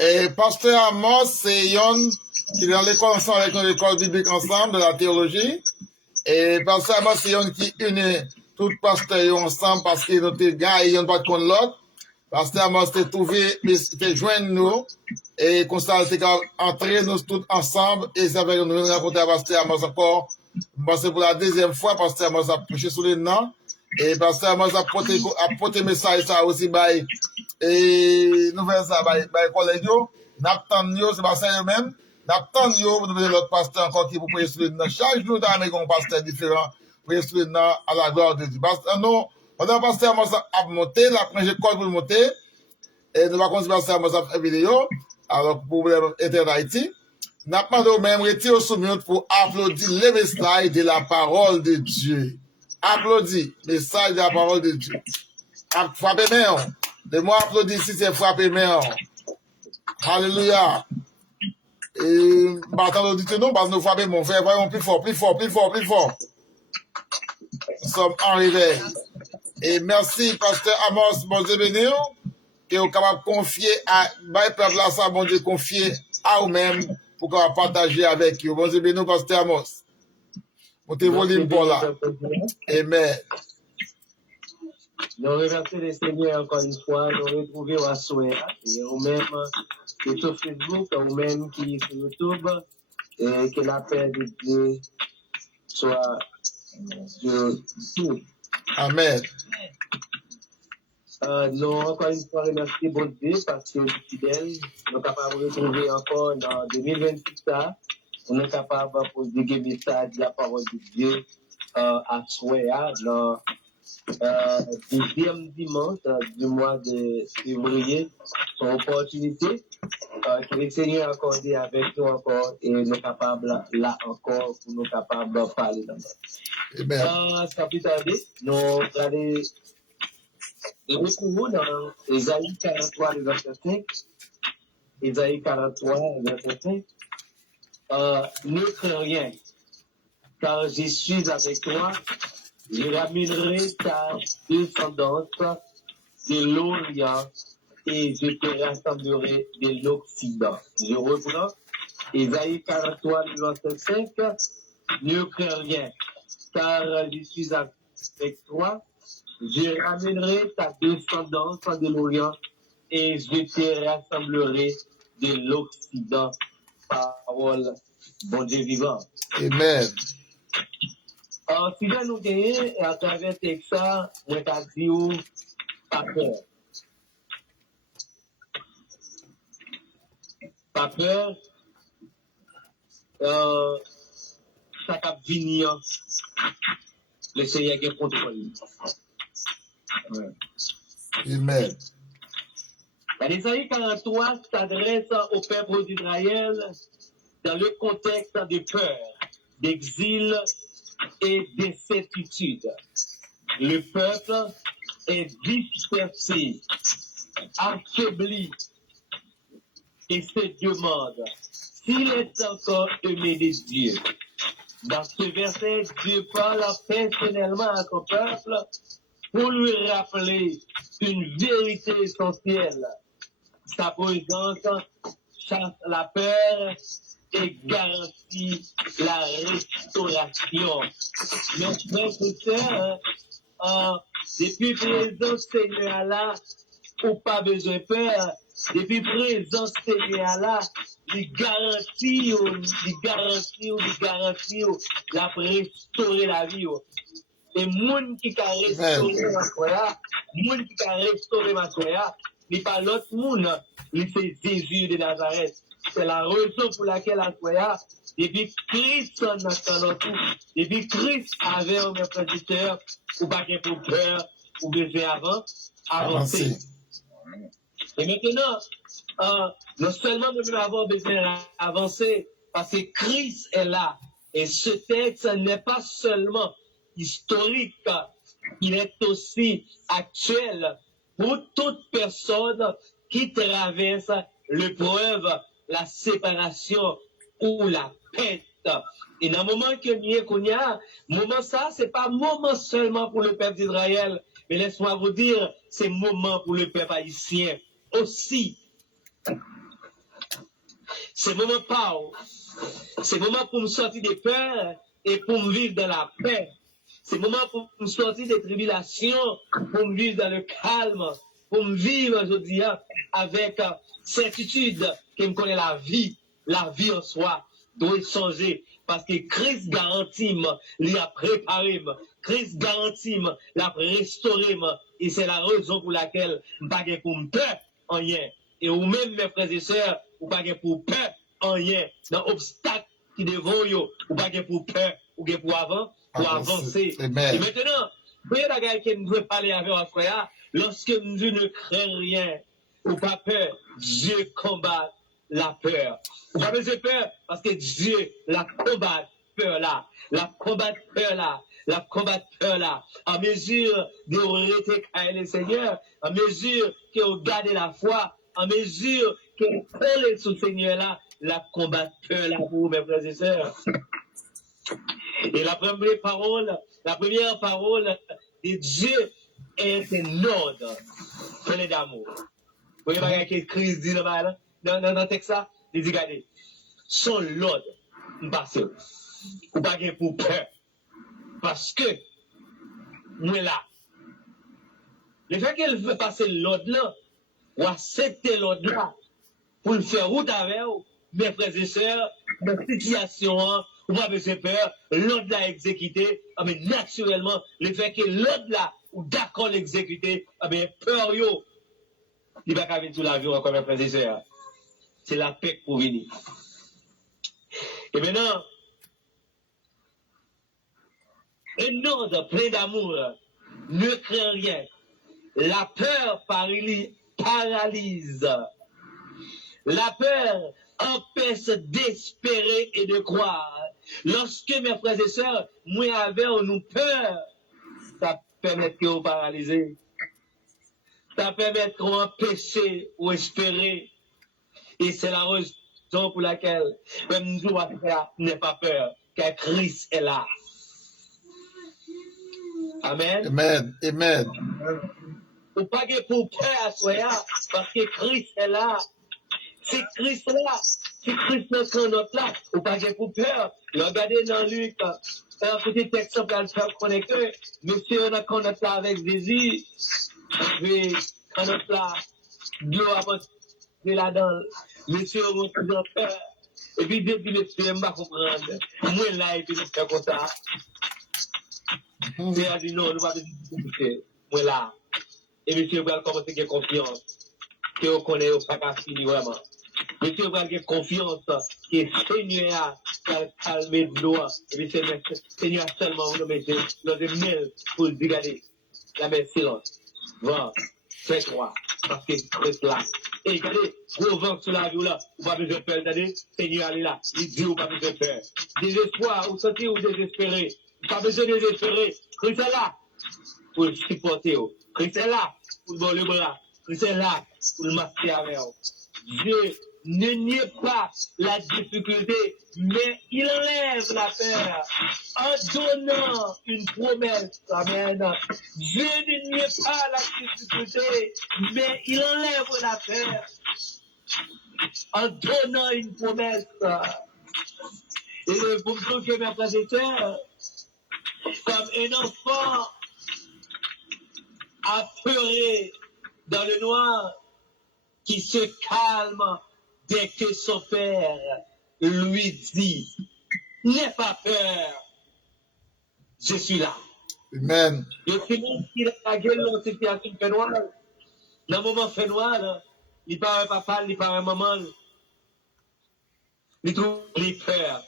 Et Pasteur Amos, c'est Yon qui est dans l'école ensemble avec nous, l'école biblique ensemble de la théologie. Et Pasteur Amos, c'est Yon qui unit tout pasteur ensemble parce que notre gars, ils n'ont pas de contre l'autre. Pasteur Amos s'est trouvé, s'est joint nous. Et comme ça, c'est entrer nous tous ensemble. Et ça va nous rencontrer à Pasteur Amos encore. C'est pour la deuxième fois, Pasteur Amos a prêché sur les noms. Et Pasteur Amos a porté message ça aussi, by, et nous faisons ça, by collègue, n'attendons yo, c'est pas ça eux-mêmes. N'attendons yo, nous faisons l'autre pasteur encore qui vous priez sur les noms. Chaque jour, dans un pasteur différent, priez sur les noms à la gloire de Dieu. Non, pendant Pasteur Amos a monté, la première école pour le monter. Et nous va continuer Pasteur Amos a fait vidéo. Alors, pour problème Internet Haïti. N'attendons même, retirez au soumis pour applaudir le message de la parole de Dieu. Applaudis, message de la parole de Dieu. Frappez main. Le mot applaudis ici, c'est frapper main. Alléluia. Et, attendons, dites-nous, parce que nous frappons mon frère, voyons plus fort, plus fort, plus fort, plus fort. Nous sommes arrivés. Et merci, Pasteur Amos, bon Dieu béni, que vous êtes capable de confier à, peuple là, ça, bon Dieu, confier à vous-même, pour qu'on va partager avec vous. Bon Dieu béni, Pasteur Amos. Montez volume pour là. Amen. Nous remercions le Seigneur encore une fois, nous retrouver à Souhait, et ou même sur Facebook, ou même qui est sur YouTube, et que la paix de Dieu soit sur tout. Amen. Nous encore une fois remercier bon Dieu parce que fidèle, nous sommes capables de retrouver encore dans 2026 ça. On est capable de poser des messages de la parole de Dieu à Souhait, dans deuxième dimanche du mois de février, son opportunité que le Seigneur a accordé avec nous encore et nous sommes capables là encore pour nous capables de parler dans ça plus tarder, nous allons retrouver dans Ésaïe 43, verset 5. Ésaïe 43, verset 5. Ne crains rien, car je suis avec toi. Je ramènerai ta descendance de l'Orient et je te rassemblerai de l'Occident. Je reprends. Ésaïe 43, verset 5. Ne crains rien, car je suis avec toi. Je ramènerai ta descendance de l'Orient et je te rassemblerai de l'Occident. Parole, bon Dieu vivant. Amen. Si nous gagnons à travers ça, on a dit pas peur. Pas peur, ça cap venir, le Seigneur qui contrôle. Amen. L'Ésaïe 43 s'adresse au peuple d'Israël dans le contexte de peur, d'exil et d'incertitude. Le peuple est dispersé, affaibli et se demande s'il est encore aimé de Dieu. Dans ce verset, Dieu parle personnellement à son peuple pour lui rappeler une vérité essentielle. Sa présence chasse la peur et garantit la restauration. Mes frères et sœurs, depuis présent Seigneur là, ou pas besoin de peur, depuis présent Seigneur là, il garantit la restaurer la vie. Et moun qui a restauré ma soya, moun qui a restauré ma soya, il pas l'autre moun, il c'est Jésus de Nazareth. C'est la raison pour laquelle la soya, depuis Christ dans tout, depuis Christ avait un prédicateur, ou pas qu'il pour peur, ou besoin avancer. Et maintenant, non seulement nous avons besoin d'avancer, parce que Christ est là. Et ce texte n'est pas seulement historique, il est aussi actuel pour toute personne qui traverse l'épreuve, la séparation ou la perte Et dans le moment qu'on y a, moment ça, c'est pas moment seulement pour le peuple d'Israël, mais laisse-moi vous dire, c'est moment pour le peuple haïtien aussi. C'est moment pas, c'est moment pour me sortir des peurs et pour me vivre dans la paix. C'est moment pour me sortir des tribulations, pour me vivre dans le calme, pour me vivre, je dis, avec certitude que me connaît la vie en soi doit changer. Parce que Christ garantit, il a préparé, Christ garantit, il a restauré, et c'est la raison pour laquelle je n'ai pas pour me peur en rien. Et ou même mes frères et sœurs, ou pas pour peur en rien. Dans l'obstacle qui devant vous, ou pas pour peur, ou pour avant, pour avancer. Amen. Et maintenant, voyez la gueule que nous devons parler avec un frère, lorsque Dieu ne craint rien, ou pas peur, Dieu combat la peur. Ou pas besoin de peur, parce que Dieu la combat peur là, la combat peur là, la combat peur là, en mesure de rester le Seigneur, en mesure que vous gardez la foi, en mesure que vous collez sur le Seigneur là, la combat peur là pour vous, mes frères et sœurs. Et la première parole de Dieu est un ordre plein d'amour. Vous voyez que Christ dit dans le texte là, il dit, regardez, son l'ordre, parce que, ou pas pour peur, parce que, moi là, le fait qu'elle veut passer l'ordre là, ou accepter l'ordre là, pour le faire route avec vous, mes frères et sœurs, dans la situation, ou pas besoin de peur, l'ordre là exécuté, mais naturellement, le fait que l'ordre là, ou d'accord l'exécuter, mais peur yo, il va pas venir sous l'avion encore, mes frères et sœurs. C'est la paix pour venir. Et maintenant, un ordre plein d'amour ne craint rien. La peur paralyse. La peur empêche d'espérer et de croire. Lorsque mes frères et sœurs, moi avons nous peur, ça permet que vous paralysez. Ça permet qu'on empêche ou espérer. Et c'est la raison pour laquelle même nous n'avons pas peur, car Christ est là. Amen. Amen. Amen. Ou pas que pour peur à soi, parce que Christ est là. C'est Christ là. C'est Christ notre note là. Ou pas que pour peur. Regardez dans Luc, un petit texte pour le faire connaître que monsieur, on a connaître là avec Jésus. Puis, on a là, de l'eau à de là-dedans. Monsieur, on a toujours peur. Et puis, depuis, monsieur, je ne vais pas comprendre. Moi, là, et puis, je fais comme ça. Monsieur a dit non, nous ne va pas dire moi, là. Et monsieur, va commencer à avoir confiance. Que vous connaissez, vous pas fini vraiment. Monsieur, va avoir confiance que le Seigneur a calmé de l'eau. Et puis, le Seigneur a seulement vous mettez dans des mails pour dire, regardez, la main silence. Va, fais-toi. Parce que Christ là. Et regardez, gros vent sur la vie là, vous pas besoin de peur, regardez, Seigneur est là. Il dit, vous pas besoin de peur. Désespoir, vous sentez ou désespéré. Pas besoin de désespérer. Christ est là pour le supporter. Christ est là pour le bon le bras. Christ est là pour le masquer avec vous. Dieu ne nie pas la difficulté, mais il enlève la peur en donnant une promesse. Amen. Dieu ne nie pas la difficulté, mais il enlève la peur en donnant une promesse. Et pour me dire que mes frères et sœurs, comme un enfant apeuré dans le noir, qui se calme dès que son père lui dit, n'aie pas peur, je suis là. Amen. Et c'est même s'il a la gueule dans cette situation fait noir, dans le moment fait noir, il parle à papa, il parle à maman, il trouve les peurs,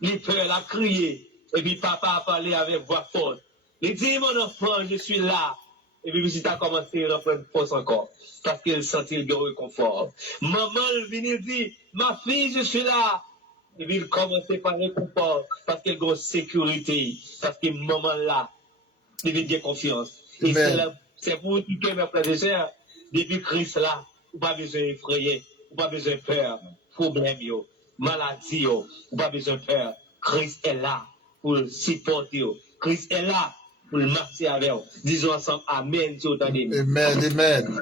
la crier, et puis papa a parlé avec voix forte. Il dit, mon enfant, je suis là. Et puis, si tu as commencé à reprendre force encore, parce qu'il sentit le réconfort. Maman vient dire, ma fille, je suis là. Et puis, il commençait par réconfort, parce qu'il a une sécurité, parce que maman là, il veut dire confiance. Et c'est pour vous que mes frères et sœurs, depuis Christ là, vous pas besoin d'effrayer, vous pas besoin de peur, problème yo. maladie, ou pas besoin de peur. Christ est là pour le supporter. Christ est là pour le marcher avec vous. Disons ensemble Amen si vous entendez. Amen, amen.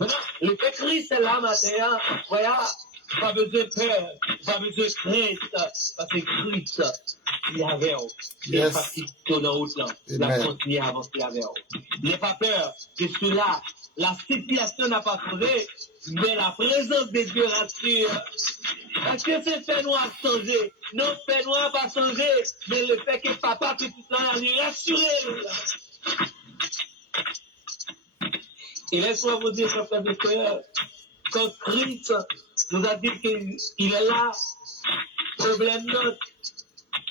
Maintenant, le fait Christ est là matin, voilà, pas besoin de peur, pas besoin de crainte, parce que Christ, il est avec vous. Il est parti dans la route là, la continuer à avancer avec vous. N'ayez pas peur, je suis là. La situation n'a pas changé, mais la présence de Dieu rassure. Parce que c'est fait noir a changé. Non, fait noir n'a pas changé, mais le fait que papa petit temps a rassuré. Et laisse-moi vous dire, frère de frère, quand Christ nous a dit qu'il est là, problème non,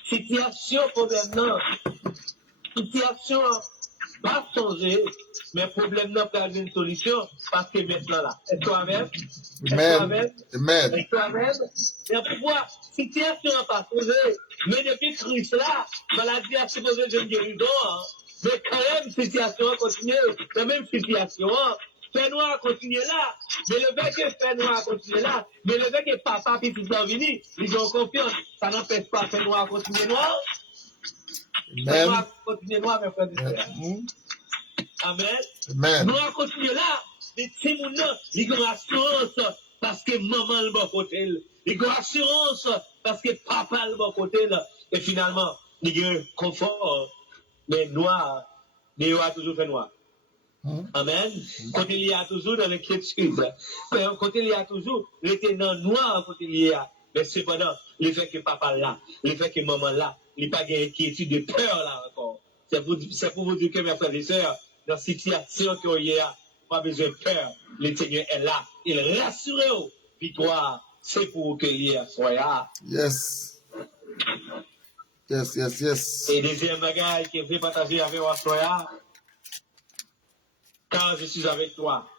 situation problème non, situation pas changé, mais problème non pas une solution, parce que maintenant là, est-ce toi-même? Amen. Amen. Est-ce toi-même? Et pourquoi situation pas changé, mais depuis Christ là, maladie a supposé de guérison, mais quand même, situation continue, la même situation, fait noir continue là, mais le fait que fait noir continue là, mais le fait que papa puis tout ça venu, ils ont confiance, ça n'empêche pas fait noir continuer noir. Fait noir continue noir, mes frères et sœurs. Amen. Amen. Noir continue là, mais si mon nom, ils ont assurance parce que maman le bon côté, ils ont assurance parce que papa le bon côté, et finalement, ils ont confort. Mais noir, il y a toujours fait noir. Amen. Quand il y a toujours dans l'inquiétude, quand il y a toujours, il était dans noir quand il y a. Mais cependant, le fait que papa là, le fait que maman là, il n'y a pas d'inquiétude, de peur là encore. C'est pour vous dire que mes frères et sœurs, dans la situation qu'il y a, pas besoin de peur. Le Seigneur est là. Il rassure vous. Victoire, c'est pour qu'il y ait soit là. Yes. Yes, yes, yes. Et deuxième bagage que je vais partager avec vous, Soya, quand je suis avec toi,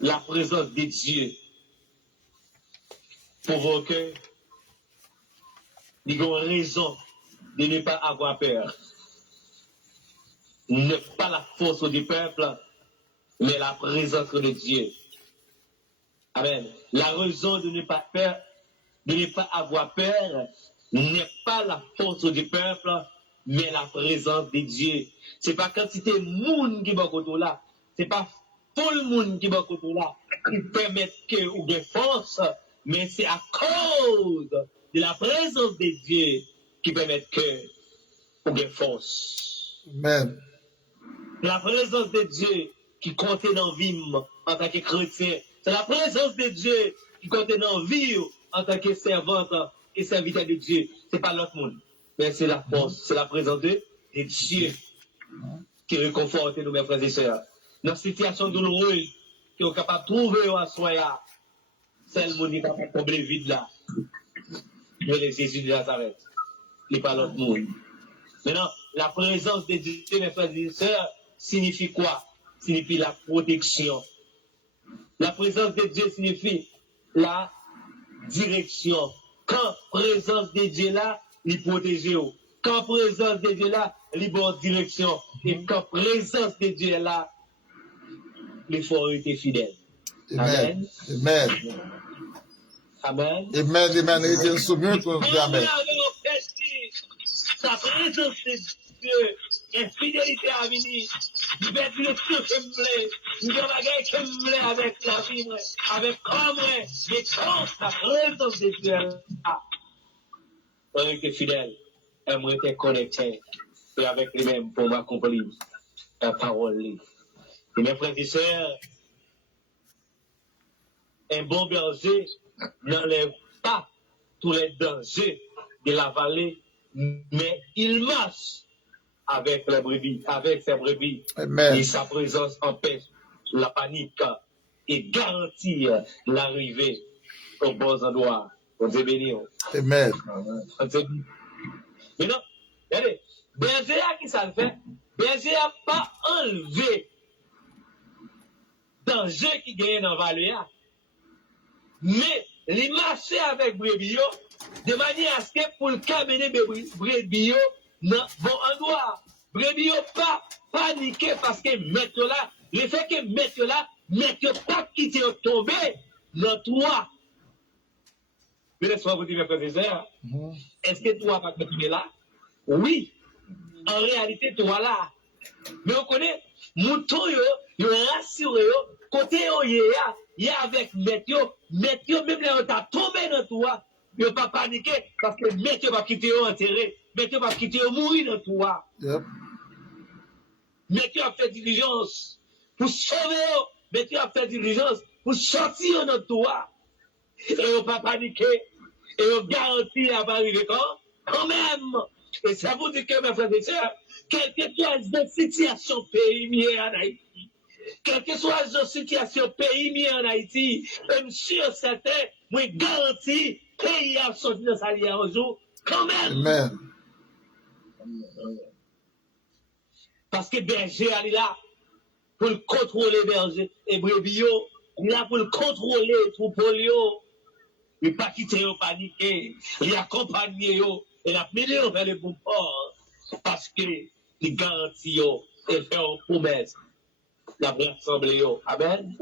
la présence de Dieu provoque une raison de ne pas avoir peur. Ne pas la force du peuple, mais la présence de Dieu. Amen. La raison de ne pas peur, de ne pas avoir peur, n'est pas la force du peuple, mais la présence de Dieu. C'est pas quantité de monde qui va côté là, c'est pas tout le monde qui va côté là qui permet que ou de force, mais c'est à cause de la présence de Dieu qui permet que ou de force. Amen. La présence de Dieu qui compte dans vie en tant que chrétien. C'est la présence de Dieu qui compte dans vie en tant que servante et serviteur de Dieu. C'est pas l'autre monde. Mais c'est la force, c'est la présence de Dieu qui réconforte nous, mes frères et sœurs. Dans cette situation douloureuse, qui est capable de trouver à soi, c'est le monde qui est capable de combler vide là. Mais Jésus de Nazareth. Il n'est pas l'autre monde. Maintenant, la présence de Dieu, mes frères et sœurs, signifie quoi? Signifie la protection. La présence de Dieu signifie la direction. Quand présence de Dieu là, il protège. Quand présence de Dieu là, il bonne direction. Et quand présence de Dieu là, il faut être fidèle. Amen. Amen. Amen. Amen. Amen. Il est soumis pour jamais. Sa présence de Dieu, infidélité à venir, je vais dire ce que je voulais, je vais bagaille que je voulais avec la vie, avec comme, mais quand la présence de Dieu là, on est fidèle, aimerait être connecté, et avec lui-même pour m'accomplir la parole. Et mes frères et sœurs, un bon berger n'enlève pas tous les dangers de la vallée, mais il marche avec les brebis, avec ses brebis. Amen. Et sa présence empêche la panique et garantit l'arrivée aux bons endroits. On dit béni. Amen. Mais non, regardez, berger a qui ça le fait? Berger n'a pas enlevé danger qui gagne dans la vallée. Mais il marche avec brebis de manière à ce que pour le camener brebis dans bon endroit. Brebis pas paniquer parce que mettre là, le fait que mettre là, mettre pas quitter tomber, dans toi. Mais laisse-moi vous dire, mes frères et sœurs, est-ce que toi pas continuer là? Oui, en réalité, toi là. Mais on connaît, mouton yo rassuré yo, côté yo y a avec météo, même là on t'a tombé dans toi, yo pas paniqué parce que météo va quitter yo enterré, météo va quitter yo mourir dans toi. Yep. Météo a fait diligence pour sauver yo, météo a fait diligence pour sortir dans toi. Et yo pas paniqué, et yo garanti à pas arriver quand même. Et ça vous dit que mes frères et sœurs, quelle que soit la situation pays mieux en Haïti, quelle que soit la situation pays mieux en Haïti, même sûr certain, moi garantis, pays a sorti dans sa ligne un jour, quand même. Amen. Parce que berger est là pour le contrôler berger et brebis, il est là pour le contrôler troupeau, il pas quitter au paniquer, il accompagne yo et la mêlée vers le bon port parce que il garantit yo et fait une promesse la rassembler yo. Amen.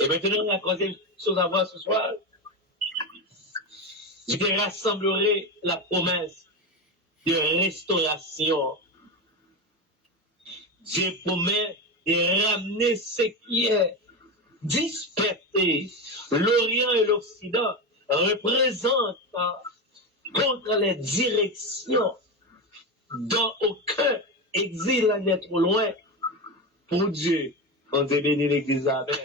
Et maintenant la troisième chose à voir ce soir, je rassemblerai la promesse de restauration. Dieu promet de ramener ce qui est dispersé. L'Orient et l'Occident représentent contre les directions dont aucun exil n'est trop loin pour Dieu. On te bénit l'église. Amen.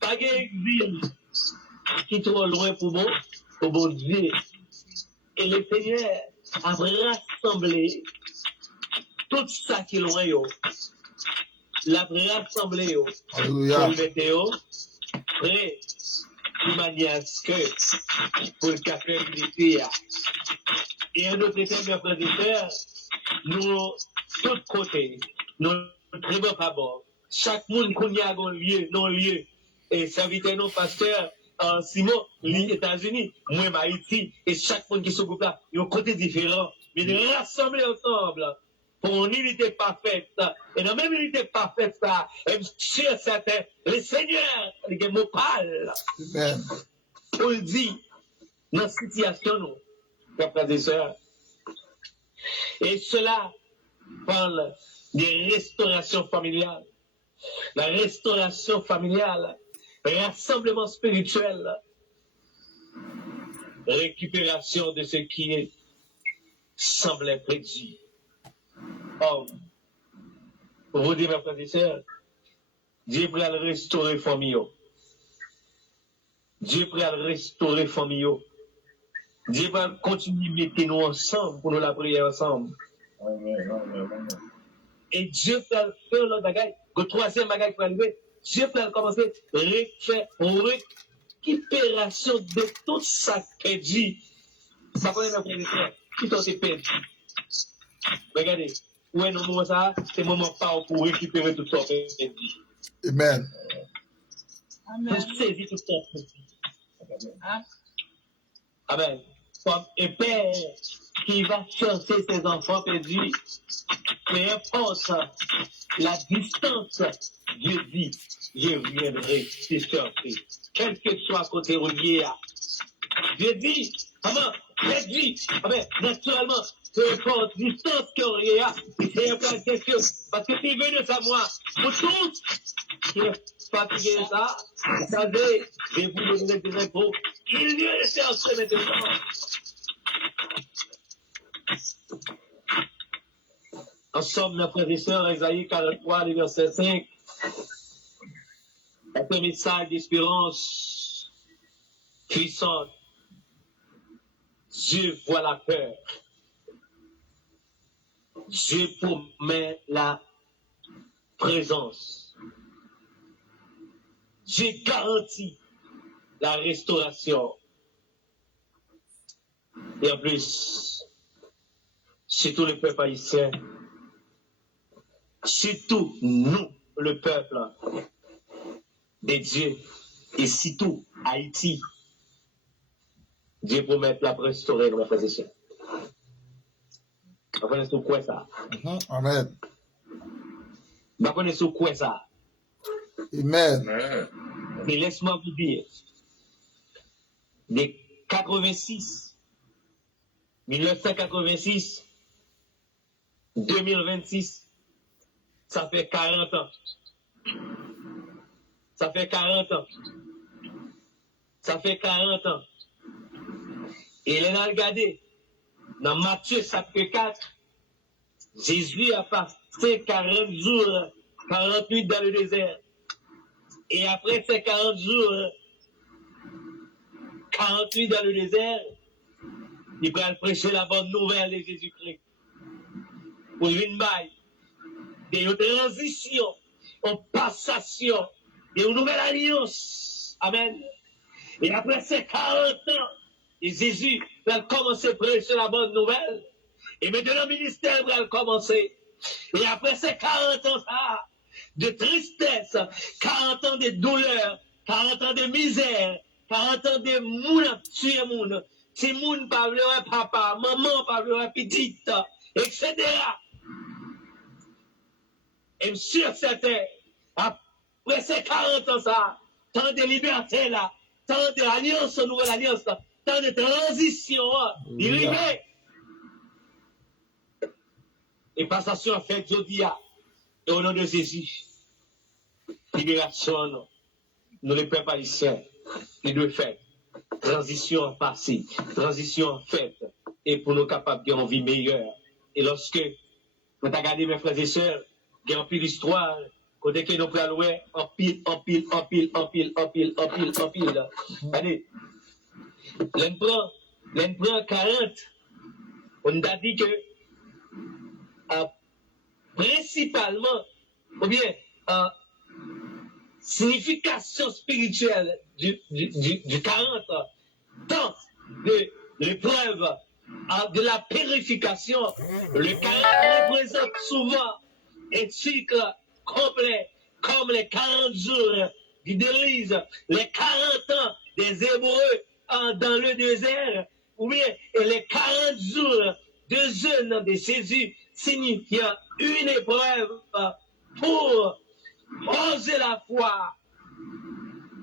Pas d'exil qui est trop loin pour bon Dieu. Et le Seigneur a rassemblé tout ça qui est loin. L'a rassemblé. Alléluia. Pour le mettre prêt de manière à ce que pour le café militaire. Et un autre terme, mes frères et sœurs, nous, tous côtés, nous ne pas bon. Chaque monde qu'on y a un lieu, non lieu. Et ça vite non pasteur Simon, les États-Unis, moi Haïti, et chaque monde qui se groupe là, ils ont un côté différent. Mais de rassembler ensemble pour une unité parfaite. Et dans la même unité parfaite, ça, sûr certain, le Seigneur, les mots parlent. Amen. On le dit dans la situation, nous, frères et sœurs. Et cela parle de restauration familiale. La restauration familiale, rassemblement spirituel, récupération de ce qui semblait prédit. Or, pour vous dire, mes frères et sœurs, Dieu est prêt à le restaurer famille. Dieu est prêt à le restaurer famille. Dieu va continuer à mettre nous ensemble pour nous la prière ensemble. Et Dieu peut faire l'autre bagaille. Le troisième bagaille pour arriver, Dieu peut commencer à faire une récupération de tout ça perdu. Ça connaît mes frères et sœurs. Qui t'ont perdu? Regardez. Ouais, non, moi, ça, c'est le moment pas pour récupérer tout ça perdu. Amen. Pour saisir tout ça perdu. Amen. Comme un père qui va chercher ses enfants perdus, peu importe la distance, Dieu dit, je viendrai te chercher. Quel que soit côté relié, Dieu dit, comment? Dieu dit, naturellement, peu importe la distance qu'il y a, c'est un peu quelque chose. Parce que tu veux de ça, moi, pour tous, qui est fatigué de ça, vous savez, je vais vous donner des infos. Il vient de chercher maintenant. En somme, mes frères et sœurs, Isaïe 43, verset 5, c'est un message d'espérance puissante. Dieu voit la peur. Dieu promet la présence. Dieu garantit la restauration. Et en plus, surtout le peuple haïtien, surtout nous, le peuple de Dieu, et surtout Haïti, Dieu promet la restaurer dans la frères. Vous connaissez quoi ça? Amen. Vous connaissez quoi ça? Amen. Amen. Et laisse-moi vous dire, de 1986, 2026, ça fait 40 ans. Ça fait 40 ans. Ça fait 40 ans. Et il a regardé, dans Matthieu chapitre 4, Jésus a passé 40 jours, 48 dans le désert. Et après ces 40 jours, 48 dans le désert, il va prêcher la bonne nouvelle de Jésus-Christ. Pour une baille, une transition, une passation, une nouvelle alliance. Amen. Et après ces 40 ans, et Jésus va commencer à prêcher la bonne nouvelle. Et maintenant, le ministère va commencer. Et après ces 40 ans de tristesse, 40 ans de douleur, 40 ans de misère, 40 ans de moun tuer moun, si moun pas vouloir papa, maman pas vouloir petite, etc. Et sur cette terre, après ces 40 ans tant de liberté là, tant d'alliance, nouvelle alliance, tant de transition, libéré. Et passation faite aujourd'hui, et au nom de Jésus, libération, nous les préparons, les deux faits. Transition passée, transition faite, et pour nous capables d'une vie meilleure. Et lorsque nous avons regardé mes frères et sœurs, qui ont pile l'histoire, côté que nous prenons en pile. Allez, l'un prend 40, on a dit que principalement, ou bien, signification spirituelle du 40, tant de l'épreuve de la purification, le 40 représente souvent un cycle complet, comme les 40 jours du délice, les 40 ans des Hébreux dans le désert, ou bien les 40 jours de jeûne de Jésus signifiant une épreuve pour oser la foi,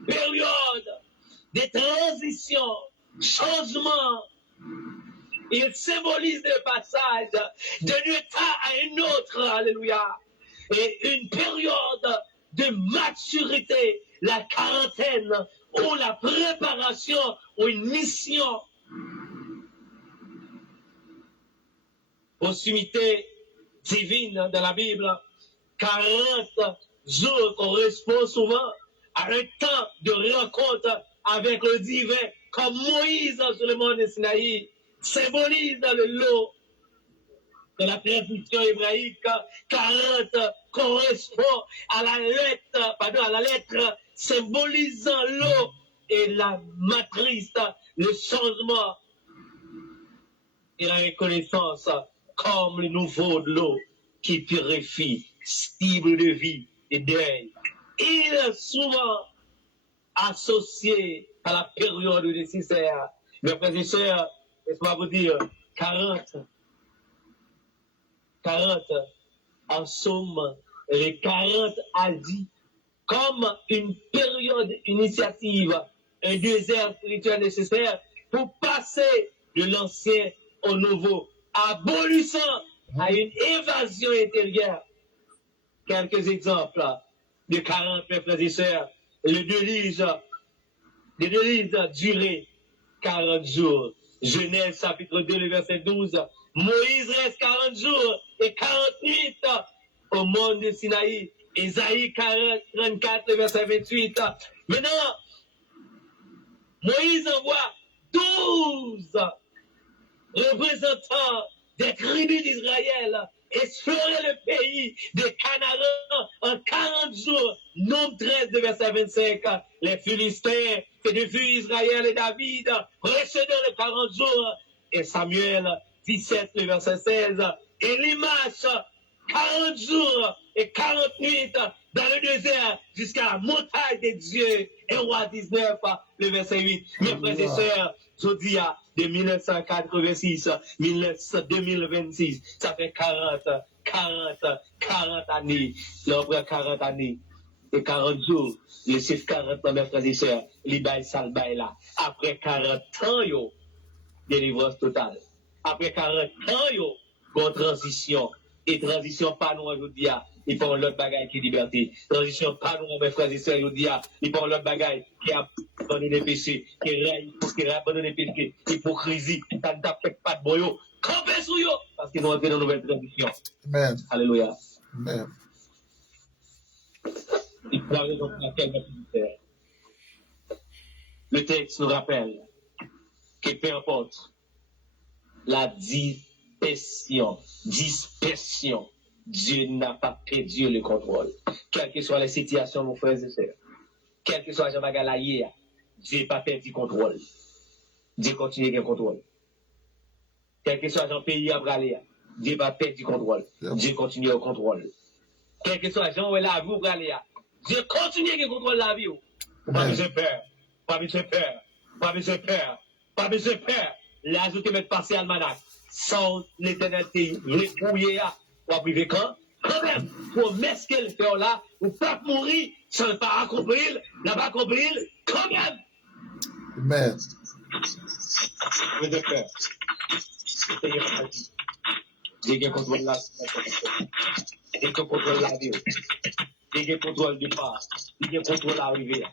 période de transition, changement. Il symbolise le passage d'un état à un autre, alléluia, et une période de maturité, la quarantaine, ou la préparation, ou une mission. Proximité divine dans la Bible, 40 jours correspond souvent à un temps de rencontre avec le divin, comme Moïse sur le mont de Sinaï symbolise le lot de la tradition hébraïque. 40 correspond à la lettre symbolisant l'eau et la matrice, le changement et la reconnaissance comme le nouveau de l'eau qui purifie, cible de vie et deuil. Il est souvent associé à la période nécessaire. Mes frères et sœurs, laisse-moi vous dire, 40, en somme, les 40 a dit, comme une période initiative, un désert spirituel nécessaire pour passer de l'ancien au nouveau, abolissant à une évasion intérieure. Quelques exemples de 40, mes frères et sœurs. Le délice duré 40 jours. Genèse chapitre 2, le verset 12. Moïse reste 40 jours et 48 au mont de Sinaï. Ésaïe 34, le verset 28. Maintenant, Moïse envoie 12 représentants des tribus d'Israël explorer le pays de Canaan en 40 jours. Nombre 13, le verset 25. Les Philistins, c'est depuis Israël et David, restent dans les 40 jours. Et Samuel 17, le verset 16. Et l'image, 40 jours et 48 dans le désert jusqu'à la montagne de Dieu. Et roi 19, le verset 8. Mes frères et sœurs, je dis de 1986, 2026, ça fait 40 années. L'on prend 40 années. Et 40 jours, le chiffre 40 ans, mes frères et sœurs, les bails sale bail là. Après 40 ans, yo, délivrance totale. Après 40 ans, yo, bon transition. Et transition pas nous aujourd'hui, il prend l'autre bagaille qui est liberté. Transition pas nous, mes frères et sœurs, aujourd'hui, il prend l'autre bagaille qui a abandonné les péchés, qui a abandonné les péchés, hypocrisie, ça ne t'affecte pas de boyo. Campez sous yo, parce qu'ils ont entré dans une nouvelle transition. Amen. Alléluia. Amen. Il faut raison pour laquelle, mes frères et sœurs, le texte nous rappelle que peu importe la dispersion, Dieu n'a pas perdu le contrôle. Quelles que soient les situations, mon frères et sœurs, quel que soit Jean Magalaïe, Dieu n'a pas perdu le contrôle. Dieu continue le contrôle. Quel que soit Jean Pays à Braléa, Dieu n'a pas perdu le contrôle. Dieu continue le contrôle. Quel que soit Jean la vie Braléa, Dieu continue le contrôle de la vie. Pas besoin de peur. Pas besoin de peur. Pas besoin de peur. Pas besoin de peur. Là, je te mets passer à l'almanach. Sans l'éternité, les ou à priver quand même, promesse qu'elle fait là, ou pas mourir, sans pas accomplir, n'a pas accomplir, quand même. Amen. Pas de peur. Dieu qui contrôle la Dieu qui contrôle la vie. Dieu qui contrôle du pas. Dieu qui contrôle l'arrivée.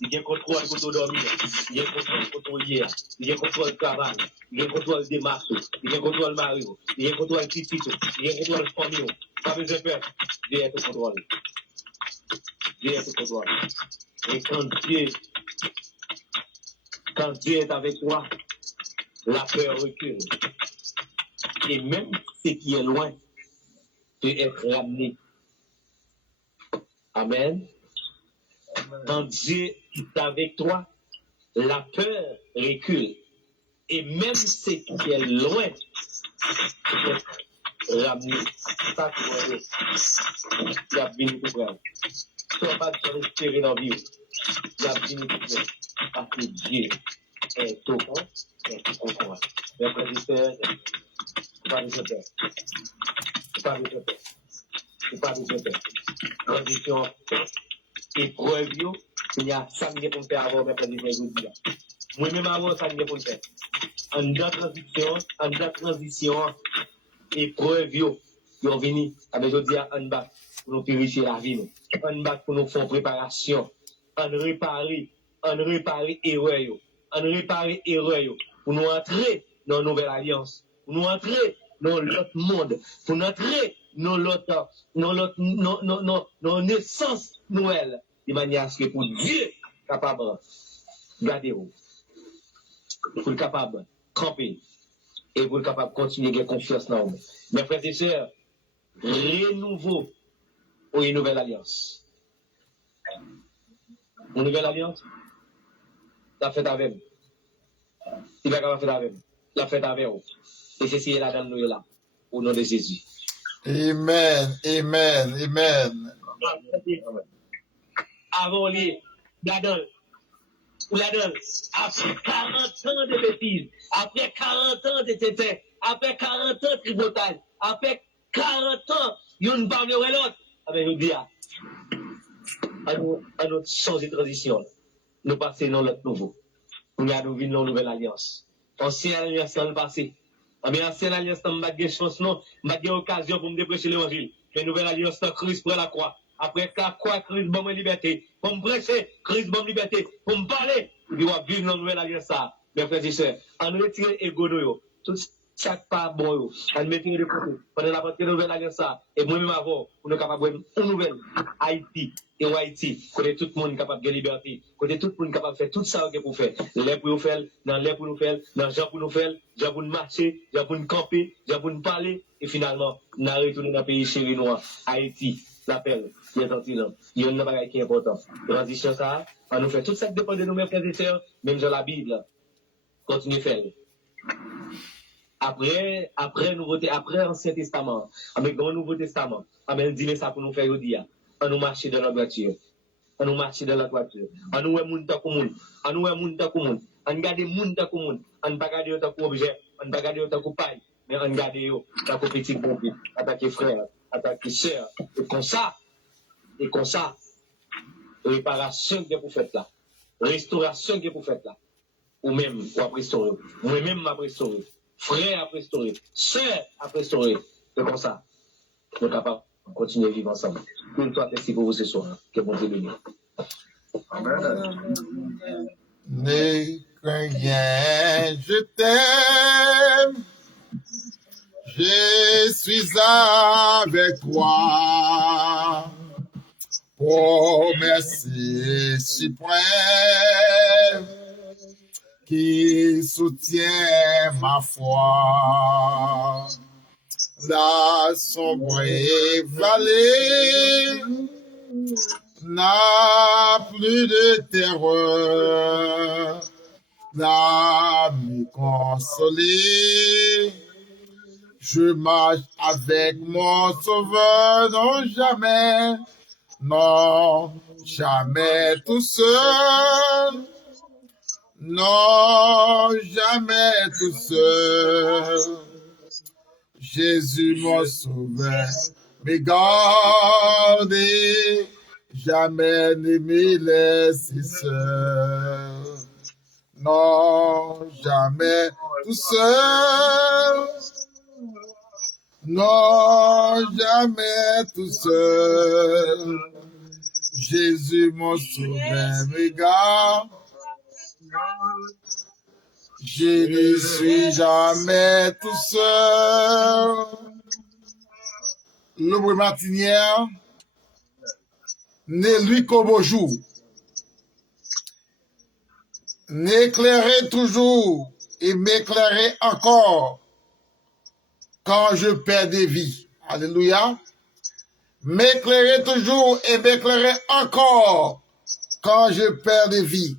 Il y a contrôle pour dormir, il y a contrôle pour ton lien, il y a contrôle du travail, il y a contrôle des marches, il y a contrôle Mario, il y a contrôle Titi, il y a contrôle famille. Pas besoin de peur, Dieu est au contrôle. Dieu est au contrôle. Et quand Dieu est avec toi, la peur recule. Et même ce qui est loin peut être ramené. Amen. Quand Dieu est avec toi, la peur recule. Et même ce qui est loin peut être ramené. Ça, tu as venu tout près. Tu n'as pas de respirer dans la vie. Tu as venu tout près. Parce que Dieu est au fond, est au fond. Mes frères et sœurs, pas de peur. Pas de peur. Pas de peur. Condition. Épreuve, il y a ça qui est pour faire avant, mes frères et sœurs, aujourd'hui. Moi-même, avant, ça qui est pour faire. En deux transition, épreuve, ils viennent, avec aujourd'hui, en bas, pour nous purifier la vie, en bas, pour nous faire préparation, en réparer erreur, pour nous entrer dans une nouvelle alliance, pour nous entrer dans l'autre monde, pour nous entrer dans notre naissance nouvelle, de manière à ce que pour Dieu capable de garder vous, pour le capable de camper et pour le capable de continuer à avoir confiance dans vous. Mes frères et sœurs, renouveau ou une nouvelle alliance. Une nouvelle alliance, la fête avec vous. Il va capable de faire avec vous. La fête avec vous. Et ceci est la dame nous là, au nom de Jésus. Amen. Amen. Amen. Avant les, la donne, après 40 ans de bêtises, après 40 ans de tétins, après 40 ans de tribotage, après 40 ans, une parmi l'autre, avec nous dire, à notre changer de transition, nous passons dans l'autre nouveau. Nous avons une nouvelle alliance. Ancienne alliance dans le passé. Mais ancienne alliance, nous avons des chances, nous avons occasion pour me dépêcher l'évangile. Mais nouvelle alliance, c'est Christ pour la croix. Après la croix, Christ bon liberté. Pour me prêcher, Christ bon liberté. Pour me parler, il doit vivre dans nouvelle alliance. Mes frères et sœurs, en retirer l'ego, tout chaque pas bon, en mettre de côté. Pendant la partie nouvelle alliance, et moi-même avant, on est capable de une nouvelle Haïti. Et Haïti, côté tout le monde capable de liberté, côté tout le monde capable de faire tout ça pour faire. Les pour nous faire, dans les pour nous faire, dans les gens pour nous faire, les gens pour nous marcher, les gens pour nous camper, les gens pour nous parler, et finalement, nous retournons dans le pays chéri noir, Haïti, l'appel, il y a sorti là. Il y a une bagaille qui est important. Transition ça, on nous fait tout ça qui dépend de nous, mes frères et sœurs, même dans la Bible, continuez à faire. Après Nouveau après Ancien Testament, avec le Nouveau Testament, on dit ça pour nous faire dire. On nous marche dans la voiture. On nous marche dans la voiture. On nous est moun ta moun. On nous est moun ta moun. On garde moun ta moun. On pas garder ta objet. On pas garder ta paille. Mais on garde yo ta petit pompier. Attaquer frère, attaquer sœur. Et comme ça, réparation qui est pour faire là, restauration qui est pour faire là, ou même, ou à restaurer, moi-même m'a restauré, frère a restauré, sœur a restauré, c'est comme ça, nous sommes capables de continuer à vivre ensemble. Que toi, merci pour vous ce soir, que bon Dieu bénisse. Amen. Ne crains rien, je t'aime, je suis avec toi. Merci suprême qui soutient ma foi. La sombre vallée n'a plus de terreur, n'a me consoler. Je marche avec mon sauveur, non jamais. Non, jamais tout seul. Non, jamais tout seul. Jésus mon sauveur, me garde, jamais ne me laisse seul. Non, jamais tout seul. Non, jamais tout seul. Jésus mon sauveur, me garde. Je ne suis jamais tout seul. L'ombre matinière, ne lui qu'au beau jour. N'éclairer toujours et m'éclairer encore quand je perds des vies. Alléluia. M'éclairer toujours et m'éclairer encore quand je perds des vies.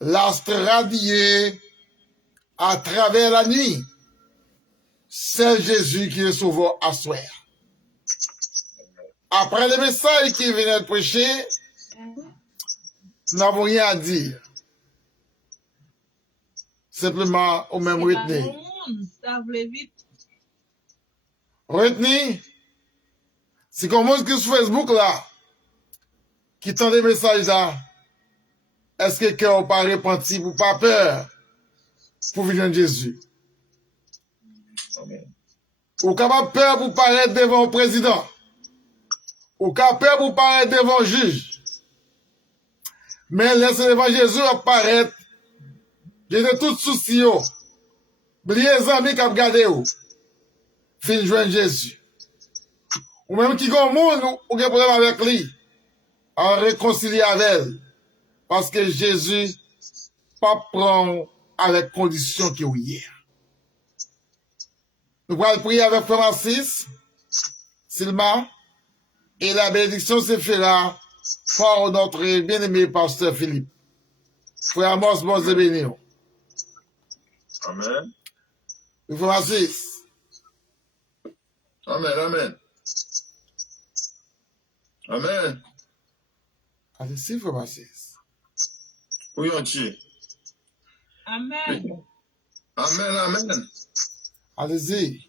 L'astre radié à travers la nuit. C'est Jésus qui est sauveur à soi. Après le message qui venait de prêcher, nous n'avons rien à dire. Simplement, au même retenir. Retenir, c'est comme moi qui sur Facebook là, qui tend des messages là. Est-ce que quelqu'un n'a pas repenti pour pas peur pour venir de Jésus? Amen. Ou capable peur pour paraître devant le président? Ou capable peur pour paraître devant le juge? Mais laissez devant Jésus apparaître. J'ai de tout souci. Oubliez les amis qui ont gardé ou. Fin joindre Jésus. Ou même qui ont monde ou qui a problème avec lui. En réconcilier avec elle. Parce que Jésus pas prend avec condition qu'il y a. Nous allons prier avec Frère Francis, Silma, et la bénédiction se fera par notre bien-aimé pasteur Philippe. Frère Amos, bon Dieu béni. Amen. Frère Francis. Amen, amen. Amen. Allez-y, Frère Francis. Oui, on tient. Amen. Amen, amen. Allez-y.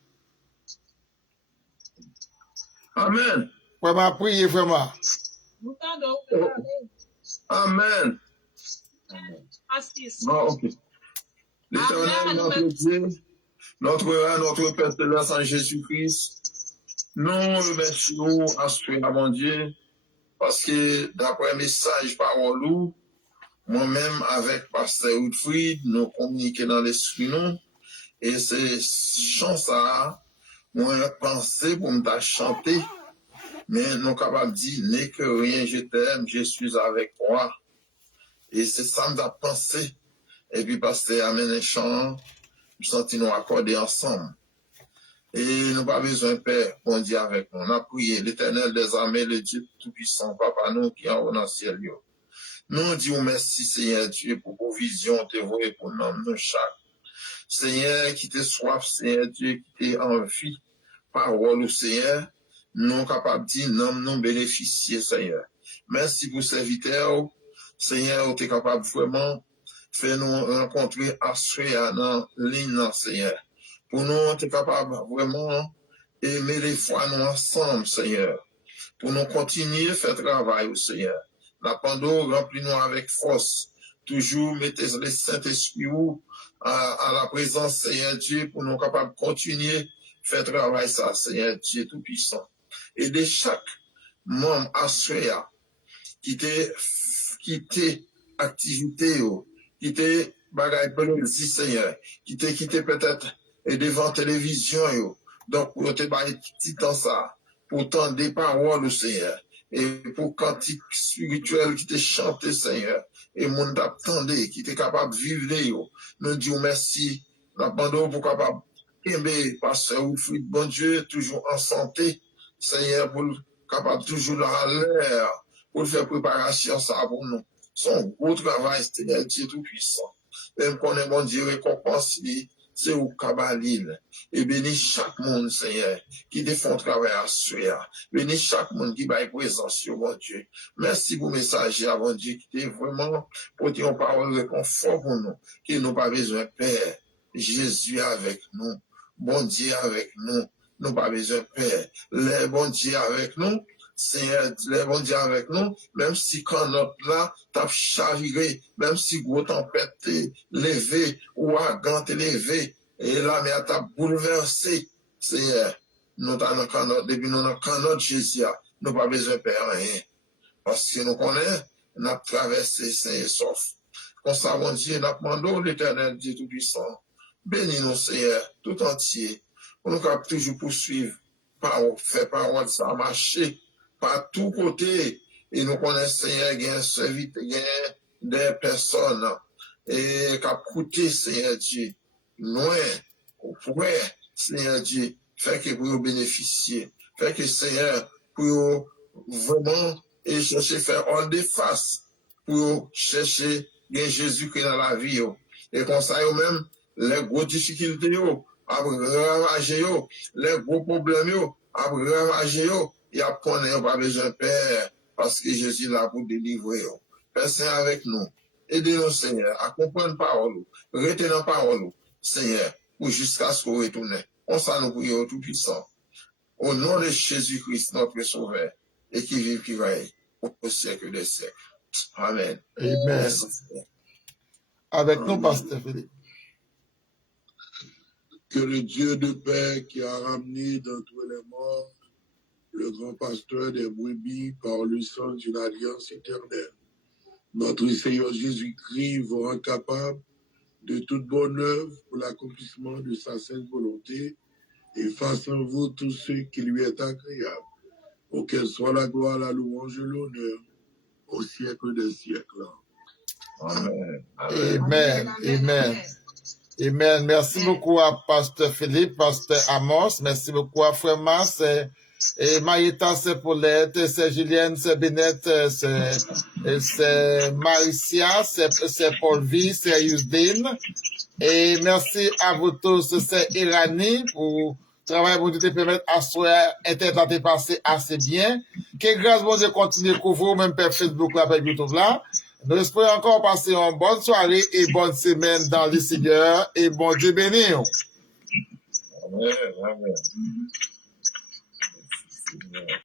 Amen. Frère m'a prié, frère m'a. Nous t'entendons, parler. Amen. Assis. Bon, ok. L'Éternel, notre Dieu, notre roi, notre Père céleste en Jésus-Christ, nous remercions à ce mon Dieu, parce que d'après le message parole, moi-même avec Pasteur Woodfried, nous communiquons dans l'esprit, nous, et c'est chance à moi penser pour me chanter, mais nous capables de dire, n'est que rien, je t'aime, je suis avec toi. Et c'est ça que j'ai pensé. Et puis, Pasteur amène un chant, nous sentons nous accorder ensemble. Et nous n'avons pas besoin, Père, bon Dieu avec nous. On a prié l'Éternel des armées, le Dieu Tout-Puissant, Papa, nous qui en haut dans le ciel. Nous disons merci, Seigneur Dieu, pour vos visions, tes voix pour nous chaque. Seigneur, qui te soif, Seigneur Dieu, qui te envie, parole, Seigneur, nous capables de dire, nous bénéficier, Seigneur. Merci pour serviteur, Seigneur, tu es capable vraiment faire nous rencontrer à soi dans ligne, Seigneur. Pour nous, tu es capable vraiment aimer les fois nous ensemble, Seigneur. pour nous continuer à faire travail au Seigneur. N'appendons, remplis-nous avec force. Toujours mettez le Saint-Esprit à la présence, Seigneur Dieu, pour nous capables de continuer à faire travail ça, Seigneur Dieu Tout-Puissant. Aidez chaque membre à soi, quitter activité, quitter bagaille pelosi, Seigneur, quitter peut-être et devant télévision, yo. Donc, pour te bailler petit temps ça, pour tendre des paroles au Seigneur, et pour cantique spirituel qui te chante, Seigneur, et mon t'attendait, qui t'est capable de vivre, yo. Nous disons merci, l'abandon pour capable aimer, pasteur Wilfrid, bon Dieu, toujours en santé, Seigneur, pour capable toujours à l'air, pour faire préparation ça pour nous. Son gros travail, Seigneur Dieu Tout-Puissant. Même qu'on est bon Dieu récompense, c'est au Kabalil. Et bénis chaque monde, Seigneur, qui te font travail à soi. Bénis chaque monde qui va être présent sur mon Dieu. Merci pour le message, avant Dieu, qui est vraiment pour dire une parole réconfort pour nous, qui nous pas besoin, Père. Jésus avec nous. Bon Dieu avec nous. Nous pas besoin, Père. Le bon Dieu avec nous. Seigneur, les bon Dieu avec nous, même si quand notre là, t'as chaviré, même si gros tempête t'es levé, ou agant t'es levé, et la mer t'a bouleversé, Seigneur, nous t'as depuis nous dans notre Jésus, nous pas besoin de faire rien. Parce que nous connaissons, nous avons traversé Seigneur sauf. Comme ça, bon Dieu, nous demandons l'Éternel Dieu Tout-Puissant. Bénis-nous, Seigneur, tout entier, pour nous toujours poursuivre, faire parole, ça marcher, par tous côtés, et nous connaissons, Seigneur, il y a un serviteur, il y a des personnes, et qui a coûté, Seigneur Dieu, loin, auprès, Seigneur Dieu, fait que pour bénéficier, fait que, Seigneur, pour vraiment, et chercher faire hors des faces, pour chercher, bien Jésus-Christ dans la vie, et comme ça, même, les grosses difficultés, à ravager, les gros problèmes, à ravager, et à connaître pas besoin de Père, parce que Jésus est là pour délivrer. Père Saint avec nous. Aidez-nous, Seigneur, à comprendre la parole, retenir la parole, Seigneur, pour jusqu'à ce qu'on retourne. On s'en nous prie au Tout-Puissant. Au nom de Jésus-Christ, notre Sauveur, et qui vit, qui règne, au siècle des siècles. Amen. Amen. Avec nous, Pasteur Philippe. Que le Dieu de paix qui a ramené d'entre les morts le grand pasteur des brebis par le sang d'une alliance éternelle, notre Seigneur Jésus-Christ vous rend capable de toute bonne œuvre pour l'accomplissement de sa sainte volonté et fasse en vous tout ce qui lui est agréable, auquel soit la gloire, la louange et l'honneur au siècle des siècles. Amen. Amen. Amen. Amen. Merci beaucoup à Pasteur Philippe, Pasteur Amos. Merci beaucoup à Frère Mas. Et Maïta, c'est Paulette, c'est Julienne, c'est Binette, c'est Maricia, c'est Paul V, c'est Yusdine. Et merci à vous tous, c'est Irani, pour travailler pour nous permettre à soi Internet de passer assez bien. Que grâce bon Dieu continue à couvrir, même par Facebook là, par YouTube là. Nous espérons encore passer une bonne soirée et bonne semaine dans le Seigneur et bon Dieu béni. Amen. Amen.